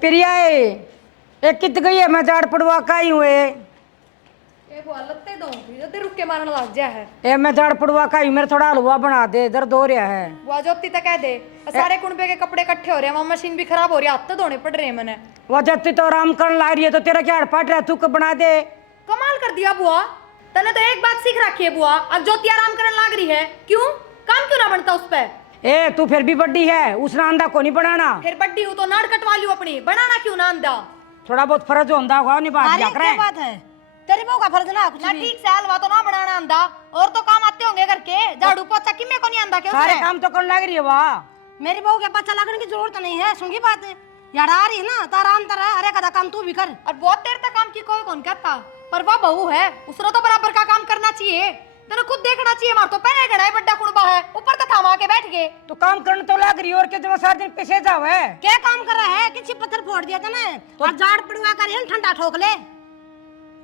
प्रिया है ये कित गई है मैं झाड़ पड़वा का ही हुए ये वो लत्ते दो इधर रुक के मारने लग गया है। ए मैं झाड़ पड़वा का ही मेरा थोड़ा हलवा बना दे दर्द हो रहा है। वो ज्योति तक कह दे सारे कुंबे के कपड़े इकट्ठे हो रहे हैं वहां मशीन भी खराब हो रही है हाथ तो धोने पड़ रहे हैं मैंने। वो जब तू तो आराम करने ला रही है तो तेरा क्या हड़पट रहा तू कब बना दे। कमाल कर दिया बुआ तने तो एक बात सीख रखी है बुआ अब ज्योति आराम करने लग रही है क्यों काम क्यों ना बनता उस पे। ए तू फिर भी बड्डी है उसने अंधा को नहीं बनाना। फिर बड्डी हूं तो नाड़ कटवा लियो अपनी बनाना क्यों ना अंधा। थोड़ा बहुत फर्ज होता होगा नहीं बात क्या करे। बात है तेरी बहू का फर्ज ना कुछ ना भी। ठीक से हलवा तो ना बनाना अंधा और तो काम आते होंगे करके झाड़ू पोछा किमे को नहीं आंदा क्यों सारे काम तो करने लग रही है वाह। मेरी बहू के पाछा लगने की जरूरत नहीं है सुन की बात है यार आ रही है ना तो आराम तर अरे कदा काम तू भी कर। और बहुत देर तक काम की कोई कौन कहता पर वह बहू है उसने तो बराबर का काम करना चाहिए तेरे खुद देखना चाहिए मार तो पहले गड़ा है बड्डा कुड़बा है ऊपर तो थामा के बैठ गए। तो काम करने तो लग रही है और क्या जब सारे दिन पीछे जाओ है क्या काम कर रहा है किसी पत्थर फोड़ दिया था ना और झाड़ पड़वा कर ठंडा ठोक ले।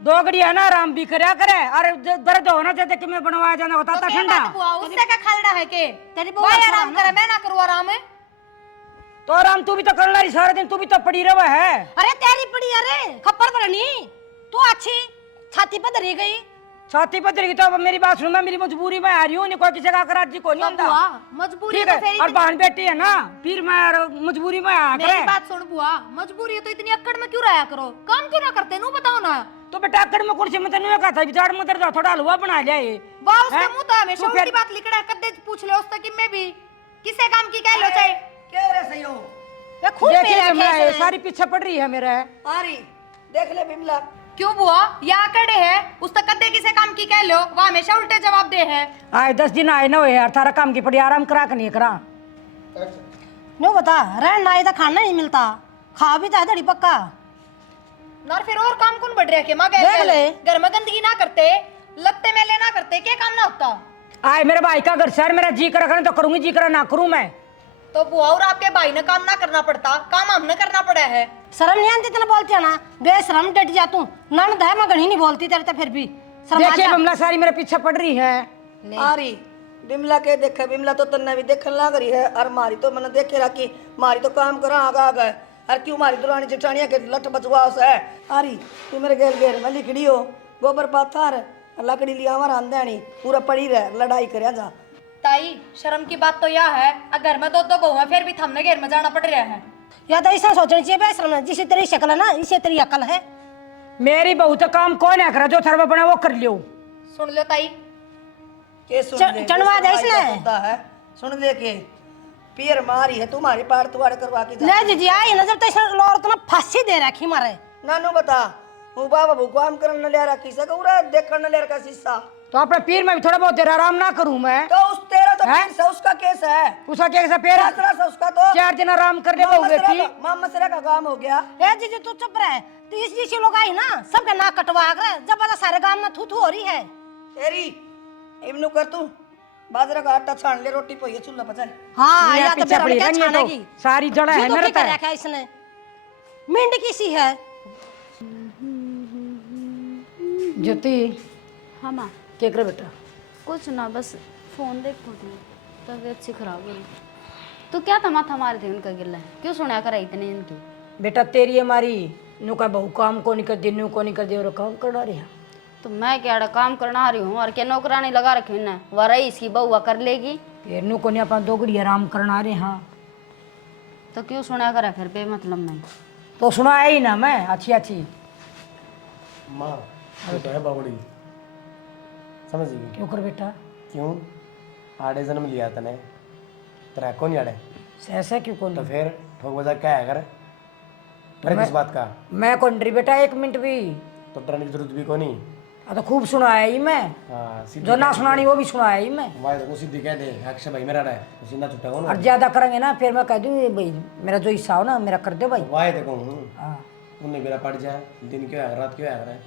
दो घड़ी है ना आराम भी करया करे और दर्द होना चाहते कि मैं बनवाया जाना होता था ठंडा उससे क्या खालड़ा है के तेरी वो आराम करे मैं ना करूँ आराम है तो आराम तू भी तो कर रही सारे दिन तू भी तो पड़ी रहा है। अरे तेरी पड़ी अरे खप्पर पड़नी तू अच्छी छाती पर धरी गई छाती पर धरी तो अब मेरी बात सुन मैं मेरी मजबूरी में आ रही हूँ नहीं कोई किसी का करार जी को नहीं होता मजबूरी ठीक तो है फिर और बहन बेटी है ना फिर मैं मजबूरी में आ मेरी बात सुन बुआ मजबूरी है तो इतनी अक्कड़ में क्यों रहा करो काम क्यों ना करते नू बताओ ना। तो बेटा अकड़ में कुर्सी में तेन कहा था बिचार में तेरे थोड़ा हलवा बना लिया ये वाह उसके मुंह तो हमेशा उल्टी बात लिखड़ा है कद्दे पूछ ले उससे कि मैं भी किसे काम की कह लो चाहे क्या रे सही हो ये खूब देखिए मेरा मैं खेस है। सारी पीछे पड़ रही है मेरा आ रही देख ले बिमला क्यों बुआ या अकड़े है उस तक कद्दे किसे काम की कह लो वो हमेशा उल्टे जवाब दे है। आए 10 दिन आए ना यार थारा काम की पड़ी आराम करा के नहीं करा नो बता रहना आए तो खाना नहीं मिलता खा भी तो धड़ी पक्का ना फिर और काम कौन बढ़ रहा है कि मां देख ले। घर में गंदगी ना करते लत्ते मेले ना करते क्या काम ना होता। आए मेरे भाई का घर शहर मेरा जी करा करे तो करूंगी जी करा ना करूं मैं तो बुआ और आपके भाई ने काम ना करना पड़ता काम हमने करना पड़ा है। शर्म नहीं आती तेने बोलती है ना बेशरम डट जा तू ननद है मैं घणी नहीं बोलती तेरे तो फिर भी शर्म आ देखिए जा। बमला सारी मेरे पीछे पड़ रही है। आ रही बिमला के देखे बिमला तो तन्ने भी देखने लग रही है और मारी तो मैंने देखे रखी मारी तो काम करा आगा गए और क्यों मारी दुरानी जेठानिया के लठ बचवास है। आ रही तू मेरे घेर घेर में लिखड़ी हो गोबर पाथर लकड़ी लिया हमारा अंधेनी पूरा पड़ी रह लड़ाई कर जा। ताई शर्म की बात तो यह है अगर मैं दो बहू है फिर भी थमने घेर में जाना पड़ रहा है। या तो ऐसा सोचना चाहिए बेशरम जिसे तेरी शक्ल है ना इसे तेरी अकल है। मेरी बहू तो काम कौन है करा जो थरवा बना वो कर लियो। सुन लो ताई के सुन ले चढ़वा दे इसने होता है सुन ले के पियर मारी है तुम्हारी पाड़ तुआड़ करवा के जा। ले जी आई ना जब तक लौर तो ना फांसी दे रखी मारे नानू बता हूँ बाबा भूकवाम करने ले रखी सका देखने ले रखा शीशा तो अपने पीर में भी थोड़ा बहुत देर आराम ना करूं मैं तो उस तेरा तो केस है उसका केस है उसका कैसा पैर दूसरा से उसका तो 4 दिन आराम कर ले बहू बेटी मोहम्मद सरा का काम हो गया। ए जीजी तू चुप रह तो इस जैसे लोग आई ना सबका नाक कटवा कर जब बता सारे गांव में थू थू हो रही है। तेरी इब्नु कर तू बाजरा का आटा छान ले रोटी पोई चूल्हा पर चल। हाँ मेरा या तो पीछे बेरा पड़ी क्या रहनी है तो छानेगी सारी जड़ा है जो मेरे तो क्या पे रखा है इसने मिंड किसी है। ज्योति हाँ माँ क्या करे बेटा कुछ ना बस फोन देखो थी तबीयत सी खराब हो रही तो क्या था माथा मारे थे उनका गिल्ला क्यों सुना करा इतने इनकी बेटा तेरी हमारी नु का बहू काम को नहीं कर दे नु को नहीं कर दे और काम करना रही है। तो मैं क्या काम करना आ रही हूँ और क्या नौकरानी लगा रखी ना वह रही इसकी बउआ कर लेगी फिर नु को नहीं अपन 2 घड़ी आराम करना रहे हाँ तो क्यों सुना करा फिर बेमतलब नहीं तो सुना ही ना मैं अच्छी अच्छी माँ ये तो है बावड़ी समझ गई क्यों कर बेटा क्यों आड़े जन्म लिया तने तेरा कौन याड़े ऐसा क्यों कौन तो फिर ठोक बजा क्या है कर डर किस बात का मैं कौन डरी बेटा 1 मिनट भी तो डरने की जरूरत भी कोनी तो खूब सुनाया ही मैं हाँ सीधी जो ना सुनानी वो भी सुनाया ही मैं वाह तो सीधी कह दे अक्षय भाई मेरा रहा है सीधा छुट्टा हो ना और ज्यादा करेंगे ना फिर मैं कह दूँ भाई मेरा जो हिस्सा हो ना मेरा कर दे भाई वाह देखो हूँ हाँ उन्हें मेरा पड़ जाए दिन क्यों है रात क्यों है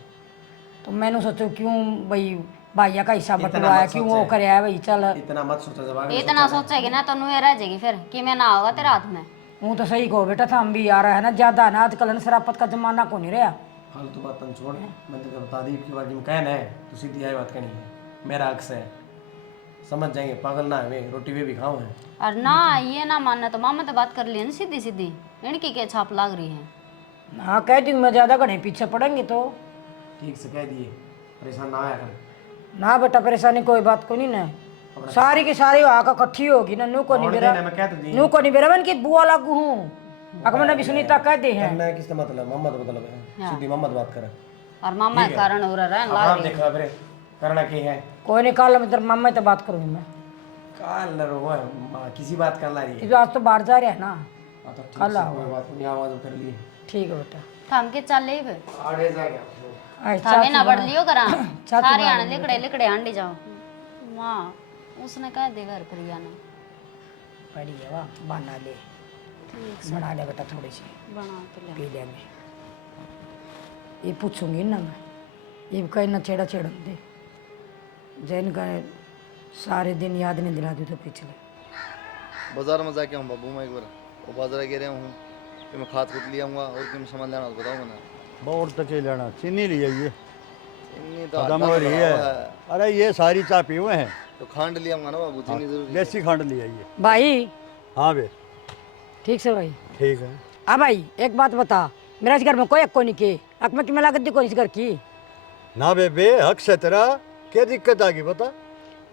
तो मैंने सोचो क्यों भाई भाइया का हिस्सा इतना बटवाया मत क्यों सोचे। वो करे है भाई चल इतना मत सोचा जवाब इतना सोचेगी ना तो नुए रह जाएगी फिर कि मैं ना होगा तेरे हाथ में वो तो सही कहो बेटा था हम भी आ रहा है ना ज्यादा ना आजकल ना शराबत का जमाना को नहीं रहा। फालतू बात तन छोड़ मैं तो बता दी की बार कहना है तो सीधी आई बात करनी है मेरा हक है समझ जाएंगे पागल ना है रोटी भी खाऊं है और ना ये ना मानना तो मामा तो बात कर ली ना सीधी सीधी इनकी क्या छाप लाग रही है हाँ कह दी मैं, ज्यादा घने पीछे पड़ेंगे तो। ठीक से कह दिए, परेशान ना आया कर। ना बेटा परेशानी कोई बात को नहीं ना, सारी की सारी आका इकट्ठी होगी ना। नू को नहीं बेरा, मैं कह तो दी नू को नहीं बेरा मन की बुआ लागू हूँ। अगर मैंने भी सुनीता कह दे है। करना किसका मतलब, मोहम्मद मतलब है, सीधी मोहम्मद बात करे। और मामा के कारण हो रहा है आप देखा फिर करना की है। कोई नहीं, कल मैं तेरे मामा से बात करूंगी मैं। काल न रो किसी बात कर ला रही है। इस आज तो बाहर जा रहे हैं ना। हाँ तो ठीक से कोई बात नहीं, आवाज कर ली। ठीक है बेटा, थम के चल ले फिर आड़े जाएगा। आए थामे ना बढ़ लियो करा चाची सारे आने लिकड़े लिकड़े आंडी जाओ। माँ उसने कह दे घर पर आना। पड़ी है वाह, बना ले, बना ले बेटा, थोड़ी सी बना तो ले। पी लेंगे। ये पूछूंगी ना मैं, ये भी कहीं ना छेड़ा छेड़ दे जैन का सारे दिन याद नहीं दिला दी तो पिछले। बाजार में जाके हूँ बाबू मैं एक बार वो बाजार गिर रहा हूँ कि मैं खाद खुद लिया हूँ और कि मैं सामान लेना बताओ मैंने बहुत तके लेना चीनी ली है ये इतनी तो खत्म हो रही है। अरे ये सारी चाय पी हुए हैं तो खांड लिया हूँ ना बाबू चीनी जरूरी है। देसी खंड लिया ये। भाई हाँ बे ठीक से भाई। ठीक है। हाँ भाई एक बात बता, मेरा इस घर में कोई हक को नहीं के, हक में कि मैं लागत दी कोई इस घर की। ना बेबे हक से तेरा क्या दिक्कत आ गई बता।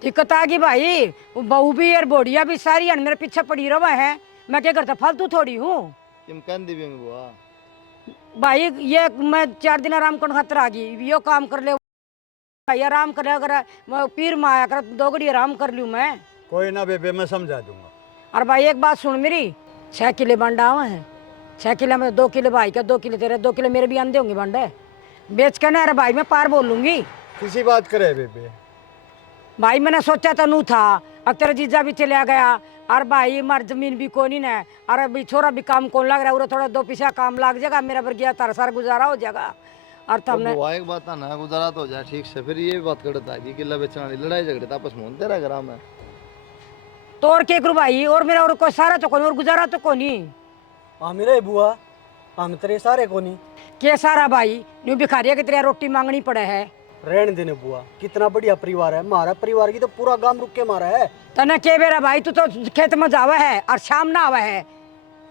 दिक्कत आ गई भाई, वो बहू भी और बोड़िया भी सारी है मेरे पीछे पड़ी रहा है। मैं क्या करता, फालतू थोड़ी हूँ तुम कहन दी भी होंगी बुआ भाई। ये मैं 4 दिन आराम करने खातर आ गई, यो काम कर ले भाई, आराम कर ले, अगर मैं पीर में आया कर 2 घड़ी आराम कर लूँ मैं। कोई ना बेबे मैं समझा दूंगा। और भाई एक बात सुन मेरी, 6 किले बंडा हुआ है, 6 किले में 2 किले भाई का, 2 किले तेरे, 2 किले मेरे भी आंधे होंगे बंडे बेच के ना। अरे भाई मैं पार बोल लूंगी किसी बात करे बेबे। भाई। मैंने सोचा तो नू था, अब तेरा जीजा भी चला गया और भाई हमार जमीन भी कोनी ना, और अभी छोरा भी काम कौन लग रहा है, थोड़ा 2 पैसा काम लग जाएगा, मेरा पर गया तारा सारा गुजारा हो जाएगा। और तब ने बुआ एक बात ना गुजारा तो हो जाए ठीक से फिर ये भी बात करता है कि किला बेचने वाली लड़ाई झगड़े तो आपस में होते रह ग्राम में तो और के करूं भाई, और मेरा और कोई सारा तो कोनी और गुजारा तो कोनी। मेरे बुआ हम तेरे सारे को नहीं के सारा भाई न्यू भिखारिया की तेरे रोटी मांगनी पड़े है। रहने देने बुआ, कितना बढ़िया परिवार है हमारा, परिवार की तो पूरा गांव रुक के मारा है। तने के बेरा भाई, तू तो खेत में जावा है और शाम ना आवा है,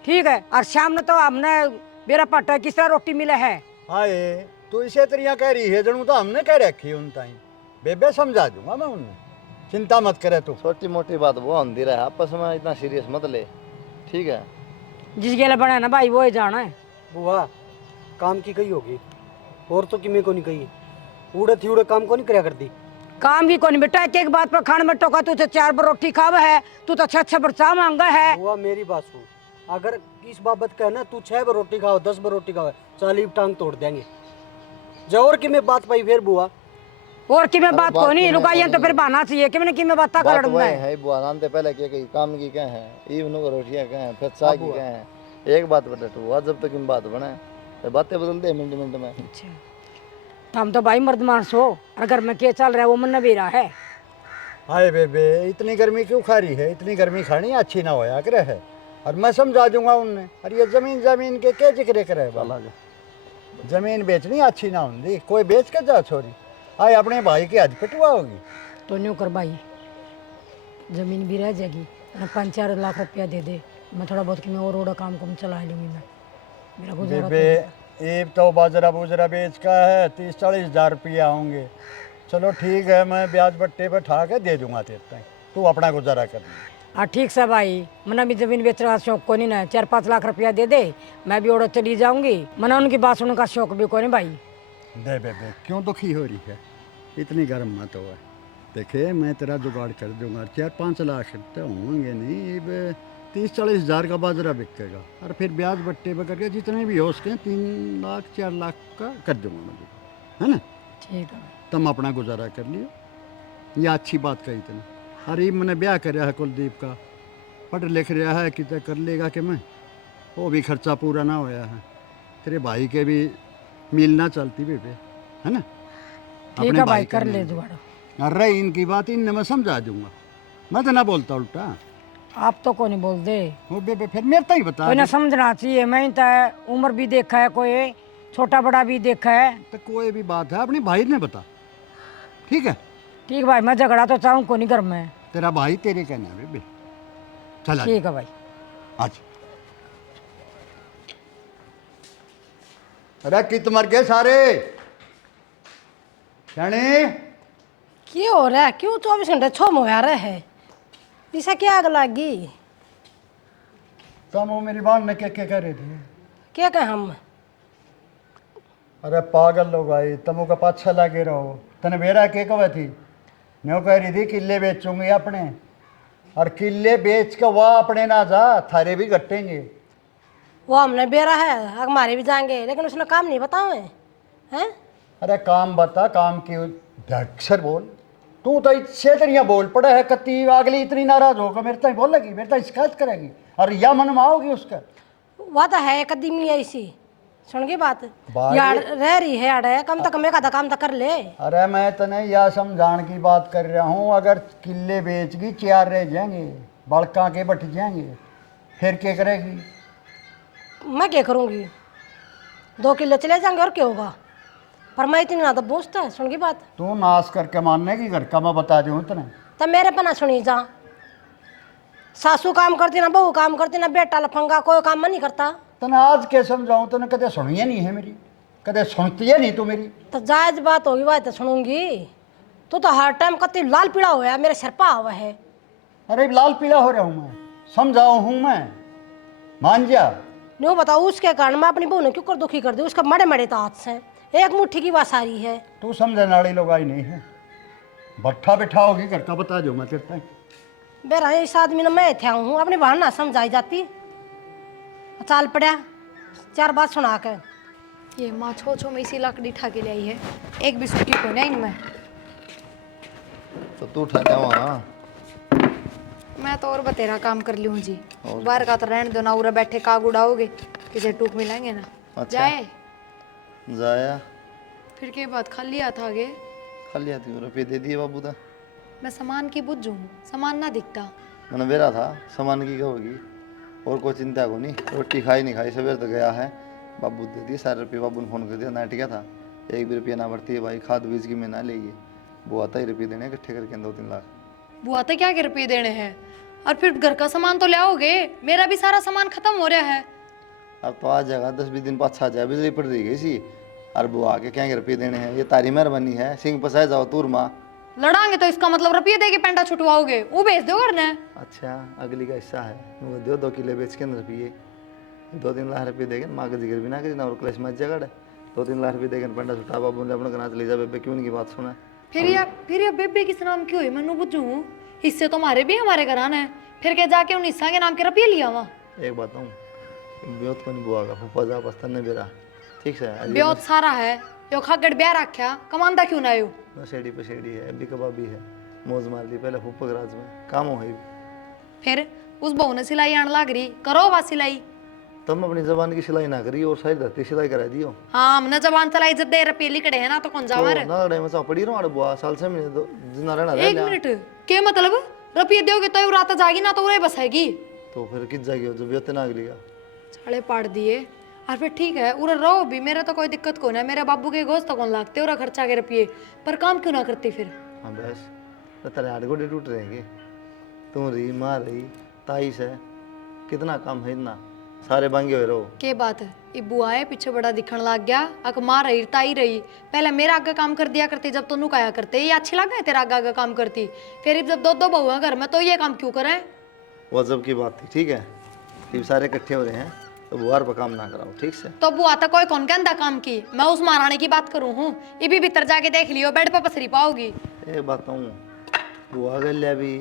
ठीक है, और शाम ने तो हमने बेरा पट्टा किस तरह रोटी मिले है। आए तू इसे तरिया कह रही है जनू तो हमने कह रखी है उन ताई। बेबे समझा दूंगा मैं उन्हें, चिंता मत करे तू। छोटी मोटी बात वो होती रहे आपस में इतना सीरियस मत ले ठीक है। जिस गेला बना ना भाई वो ही जाना है। बुआ काम की कही होगी और तो किमें को नहीं कही, उड़े थी उड़े काम को नहीं करया करती। काम की कौन बेटा, एक बात पर खाने में टोका, तू तो 4 बार रोटी खावा है, तू तो 6 बरसा मांगा है। बुआ मेरी बात सुन, अगर इस बाबत कहना तू 6 बार रोटी खाओ 10 बार रोटी खाओ 40 टांग तोड़ देंगे। जो और की में बात पाई फिर बुआ, और की मैं बात को नहीं लुकाइया तो फिर बहाना चाहिए कि मैंने की मैं बात कर लड़ूंगा है बुआ नानते पहले क्या कही काम की क्या है इवनों को रोटियां क्या है फिर चाय की क्या है। एक बात बता तू हुआ जब तक इन बात बने तो बातें बदलते हैं मिनट मिनट में। अच्छा हम तो भाई मर्द मानस हो, अगर मैं क्या चल रहा है वो मन भी रहा है। हाय बेबे इतनी गर्मी क्यों खा रही है, इतनी गर्मी खानी अच्छी ना होया करे है। और मैं समझा दूंगा उनने। और ये जमीन के क्या जिक्र करे बाला, जमीन बेचनी अच्छी ना होंगी, कोई बेच के जा छोरी। आए अपने भाई की आज पिटवा होगी तो न्यू कर भाई, जमीन भी रह जाएगी, 5-4 लाख रुपया दे दे, मैं थोड़ा बहुत कि मैं और काम को चला लूँगी मैं, मेरा गुजारा बेबे। एक तो बाजरा बुजरा बेच का है 30-40 हज़ार रुपया होंगे। चलो ठीक है मैं ब्याज बट्टे पर ठा के दे दूंगा तेरे, तू अपना गुजारा कर। हाँ ठीक से भाई, मना भी जमीन बेचने का शौक को नहीं ना, 4-5 लाख रुपया दे दे, मैं भी ओढ़ चली जाऊंगी, मना उनकी बात सुनने का शौक भी को नहीं भाई। दे बेबे क्यों दुखी हो रही है, इतनी गर्म मत हो। देखे मैं तेरा जुगाड़ कर दूंगा, 4-5 लाख तो होंगे नहीं, 30-40 हज़ार का बाजरा बिकेगा और फिर ब्याज बट्टे पर करके जितने भी हो सके 3 लाख 4 लाख का कर दूंगा मैं, है ना। ठीक है तुम अपना गुजारा कर लियो, ये अच्छी बात कही तुमने। अरे मैंने ब्याह कराया है कुलदीप का, पढ़ लिख रहा है कि कर लेगा कि मैं, वो भी खर्चा पूरा ना होया है, तेरे भाई के भी मिलना चलती बेबे, है ना। ठीक है भाई कर ले जुगाड़। अरे इनकी बात इनने मैं समझा दूंगा, मैं तो ना बोलता उल्टा। आप तो को नहीं बोल दे वो बेबे फिर मेरे तो ही बता कोई ना समझना चाहिए, मैं तो उम्र भी देखा है, कोई छोटा बड़ा भी देखा है। तो कोई भी बात है अपने भाई ने बता, ठीक है। ठीक भाई मैं झगड़ा तो चाहूँ को नहीं घर में, तेरा भाई तेरे कहना है बेबे, चला ठीक है भाई। आज अरे कित मर गए सारे शाणे। क्यों हो रहा है? क्यों 24 घंटे छो मोया रहे है? इसे क्या आग लगी? तुम वो मेरी बात ने क्या कह रहे थे? क्या कहें हम? अरे पागल लोग आई, तुम का पाछा लगे रहो। तने बेरा के कहे थी न्यो कह रही थी किले बेचूंगी अपने, और किले बेच के वह अपने ना जा थारे भी घटेंगे। वो हमने बेरा है, हमारे भी जाएंगे, लेकिन उसने काम नहीं बताओ हैं? अरे काम बता, काम की अक्षर बोल। तू तो इससे तरिया बोल पड़ा है, कति अगली इतनी नाराज होगा मेरे तक बोल लगी, मेरे तक शिकायत करेगी और या मन में आओगी उसका। वह तो है कदमी ऐसी, सुन की बात बात यार रह रही है यार, कम तक मैं का काम तो कर ले। अरे मैं तने यह समझाने की बात कर रहा हूँ, अगर किले बेच गई 4 रह जाएंगे, बड़का के बट जाएंगे, फिर क्या करेगी? मैं क्या करूँगी? 2 किलो चले जाएंगे और क्या होगा? पर मैं इतनी ना तो पूछता है, सुन की बात। तू नाश करके मानने की घर का मैं बता दूँ तने। तब मेरे पर ना सुनी जा, सासू काम करती ना बहू काम करती ना बेटा लफंगा, कोई काम मैं नहीं करता। तने आज क्या समझाऊँ? तने कदे सुनिए नहीं है मेरी, कदे सुनती है नहीं तू मेरी। तो जायज बात होगी, बात तो सुनूंगी। तू तो हर टाइम कति लाल पीड़ा होया, मेरे सिर पर हुआ है। अरे लाल पीला हो रहा हूँ मैं, समझाऊ हूँ मैं, मान जा। न्यू बताओ उसके कारण मैं अपनी बहू ने क्यों कर दुखी कर दी? उसका मड़े मड़े तो हाथ से एक मुट्ठी की बात सारी है। तू समझने वाली लोग आई नहीं है, भट्ठा बिठा होगी घर का बता दो मैं तेरे तक। बेरा इस आदमी ने मैं थे हूँ, अपनी बहन ना समझाई जाती, चाल पड़ा 4 बात सुना के। ये माँ छो छो में इसी लकड़ी उठा के ले आई है, एक भी सूखी को नहीं इनमें। तो तू उठा क्या वहाँ? मैं तो और बतेरा काम कर ली हूँ जी, बाहर का तो रहने दो ना, उरा बैठे काग उड़ाओगे, किसे टूक मिलाएंगे ना। अच्छा। जाए जाया फिर के बाद खाली हाथ आ गए। खाली आती रुपये दे दिए बाबू दा। मैं सामान की बुझ हूँ, सामान ना दिखता। मैंने बेरा था सामान की क्या होगी, और कोई चिंता को नहीं। रोटी खाई नहीं खाई सवेर तो गया है, बाबू दे दिए सारे रुपये। बाबू ने फ़ोन कर दिया, नाट क्या था, 1 भी रुपया ना बढ़ती है भाई, खाद बीज की मैं ना लेगी। वो आता ही रुपये देने इकट्ठे करके 2-3 लाख। बुआ तो क्या के रुपये देने हैं, और फिर घर का सामान तो ले आओगे? मेरा भी सारा सामान खत्म हो रहा है। अब तो आ जाएगा 10-20 दिन पाछा जाए, बिजली पड़ रही गई सी, और वो आके क्या रुपये देने हैं, ये तारी मेहरबानी है। सिंह पसाए जाओ तूर माँ लड़ांगे तो इसका मतलब रुपये दे के पेंटा छुटवाओगे, वो बेच दो करना। अच्छा अगली का हिस्सा है, वो दो 2 किलो बेच के रुपये 2-3 लाख रुपये देंगे। माँ का जिक्र भी ना करी ना, और क्लेश मच जगह 2-3 लाख रुपये देंगे पेंटा छुटा। बाबू ने अपने कना ले जा बेबे, क्यों नहीं की बात सुना। फिर ये बेबे किस नाम क्यों है? मैं बुझू हिस्से तो हमारे भी हमारे घराना है, फिर क्या जाके उन हिस्सा के नाम के रुपये लिया वहाँ? एक बात हूँ, ब्योत को नहीं बुआ का फूफा जा बस्तन ने बेरा ठीक से ब्योत सारा है, यो खागड़ ब्याह रखा, कमांदा क्यों ना आयो? नशेड़ी पशेड़ी है, अभी कबाबी है, मौज मार ली पहले फूफा के राज में, काम हो है। फिर उस बहू ने सिलाई आने लग रही, करो बात सिलाई। तुम अपनी जबान की सिलाई ना करी और सारी धरती सिलाई करा दियो। हाँ हमने जबान चलाई, जब दे रुपये लिखड़े है ना तो कौन जावा रे? ना लड़ाई में पड़ी रहो बुआ, साल से महीने तो जिना रहना एक मिनट, क्या मतलब? रुपये दोगे तो रात जाएगी ना तो उरे बसेगी। तो फिर किस जाएगी जब ब्योत ना अगली का छाड़े पाड़ दिए, और फिर ठीक है उरे रहो भी, मेरे तो कोई दिक्कत को ना, मेरे बाबू के गोश्त तो कौन लागते उरा खर्चा के रुपये, पर काम क्यों ना करती फिर? हाँ बस तो तेरे हाथ गोडे टूट रहेंगे। तुम रही माँ रही ताईस है, कितना काम है, इतना सारे बांगे हुए रहो। के बात है, ये बुआए पीछे बड़ा दिखण लग गया, अक माँ रही ताई रही, पहले मेरा आगे काम कर दिया करती जब तो काया करते, ये अच्छी लग गए तेरा आगे आगे काम करती, फिर जब 2-2 बहू हैं घर में तो ये काम क्यों करें? वो जब की बात थी, ठीक है, फिर सारे इकट्ठे हो रहे हैं तो बुआर पर काम ना कराओ, ठीक से। तो बुआ तो कोई कौन कहता काम की, मैं उस महारानी की बात करूँ हूँ, ये भी भीतर जाके देख लियो, बेड पर पसरी पाओगी। एक बात हूँ, बुआ गलिया भी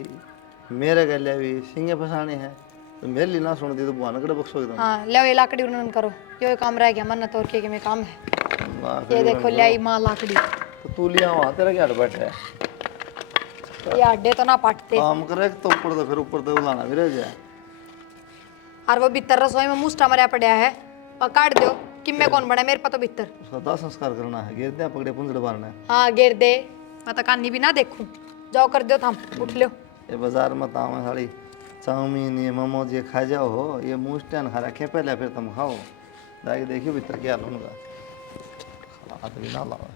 मेरे गलिया भी सिंगे फसाने हैं, तो मेरे लिए ना सुन दी तो बुआ ने कड़े बक्सोगे तुम। हाँ ले ये लाकड़ी उन्होंने करो, ये काम रह गया मन तोड़ के में काम है। ये देखो ले आई माँ लाकड़ी, तो तू लिया वहाँ तेरा क्या बैठा है, ये अड्डे तो ना पाटते, काम करे तो ऊपर तो फिर ऊपर तो उलाना भी रह जाए। और वो भीतर रसोई में मुस्टा मरिया पड़ा है, और काट दो कि मैं कौन बना, मेरे पास तो भीतर। उसका दाह संस्कार करना है, गिर दे पकड़े पुंजड़ मारना है। हाँ गिर दे, मैं तो कानी भी ना देखूं, जाओ कर दो थम, उठ लो। ये बाजार में ताव में साड़ी चाउमीन ये मोमोज ये खा जाओ हो, ये मुँह स्टैंड खा रखे पहले फिर तुम खाओ, जाके देखियो भीतर क्या लूँगा, हाथ भी ना लाओ।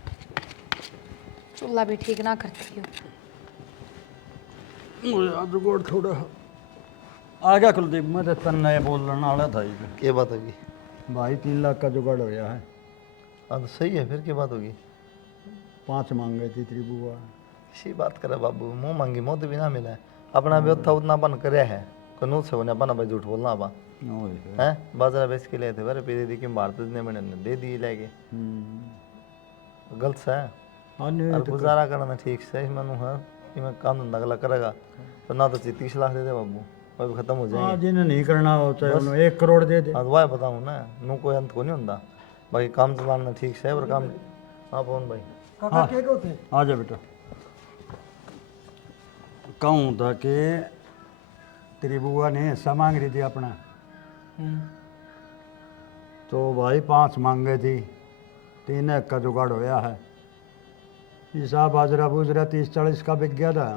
चूल्हा भी ठीक ना करती हो। मुझे आज गोड़ थोड़ा आ गया कुलदीप, मैं तो तन्ने बोलने वाला था ही। क्या बात होगी भाई 3 लाख का जुगाड़ हो गया है। हाँ तो सही है, फिर क्या बात होगी? 5 मांग गई थी तेरी बुआ। इसी बात करे बाबू, मुंह मांगी मुँह तो भी ना मिला है। अपना भी था उतना अपन करे है, कानून से होने अपन भाई झूठ बोलना अपन है। बाजरा बेच के लिए थे बारे पे दी कि भारत ने मैंने दे दिए लेके, गलत है। और गुजारा करना ठीक से मनु है कि मैं काम धंधा गला करेगा तो ना तो 30 लाख दे दे बाबू, वह भी खत्म हो जाएंगे। जिन्हें नहीं करना हो चाहे उन्हें 1 करोड़ दे दे। हाँ वह बताऊँ ना, नू कोई अंत को नहीं होता, बाकी काम चलाना ठीक से पर काम। हाँ पवन भाई काका क्या कहते हैं? आ जा बेटा। कहूँ था कि तेरी बुआ ने हिस्सा मांग रही थी अपना, तो भाई 5 मांग गई थी, 3 एक का जुगाड़ होया है। हिसाब बाजरा बूजरा 30-40 का बिक गया था,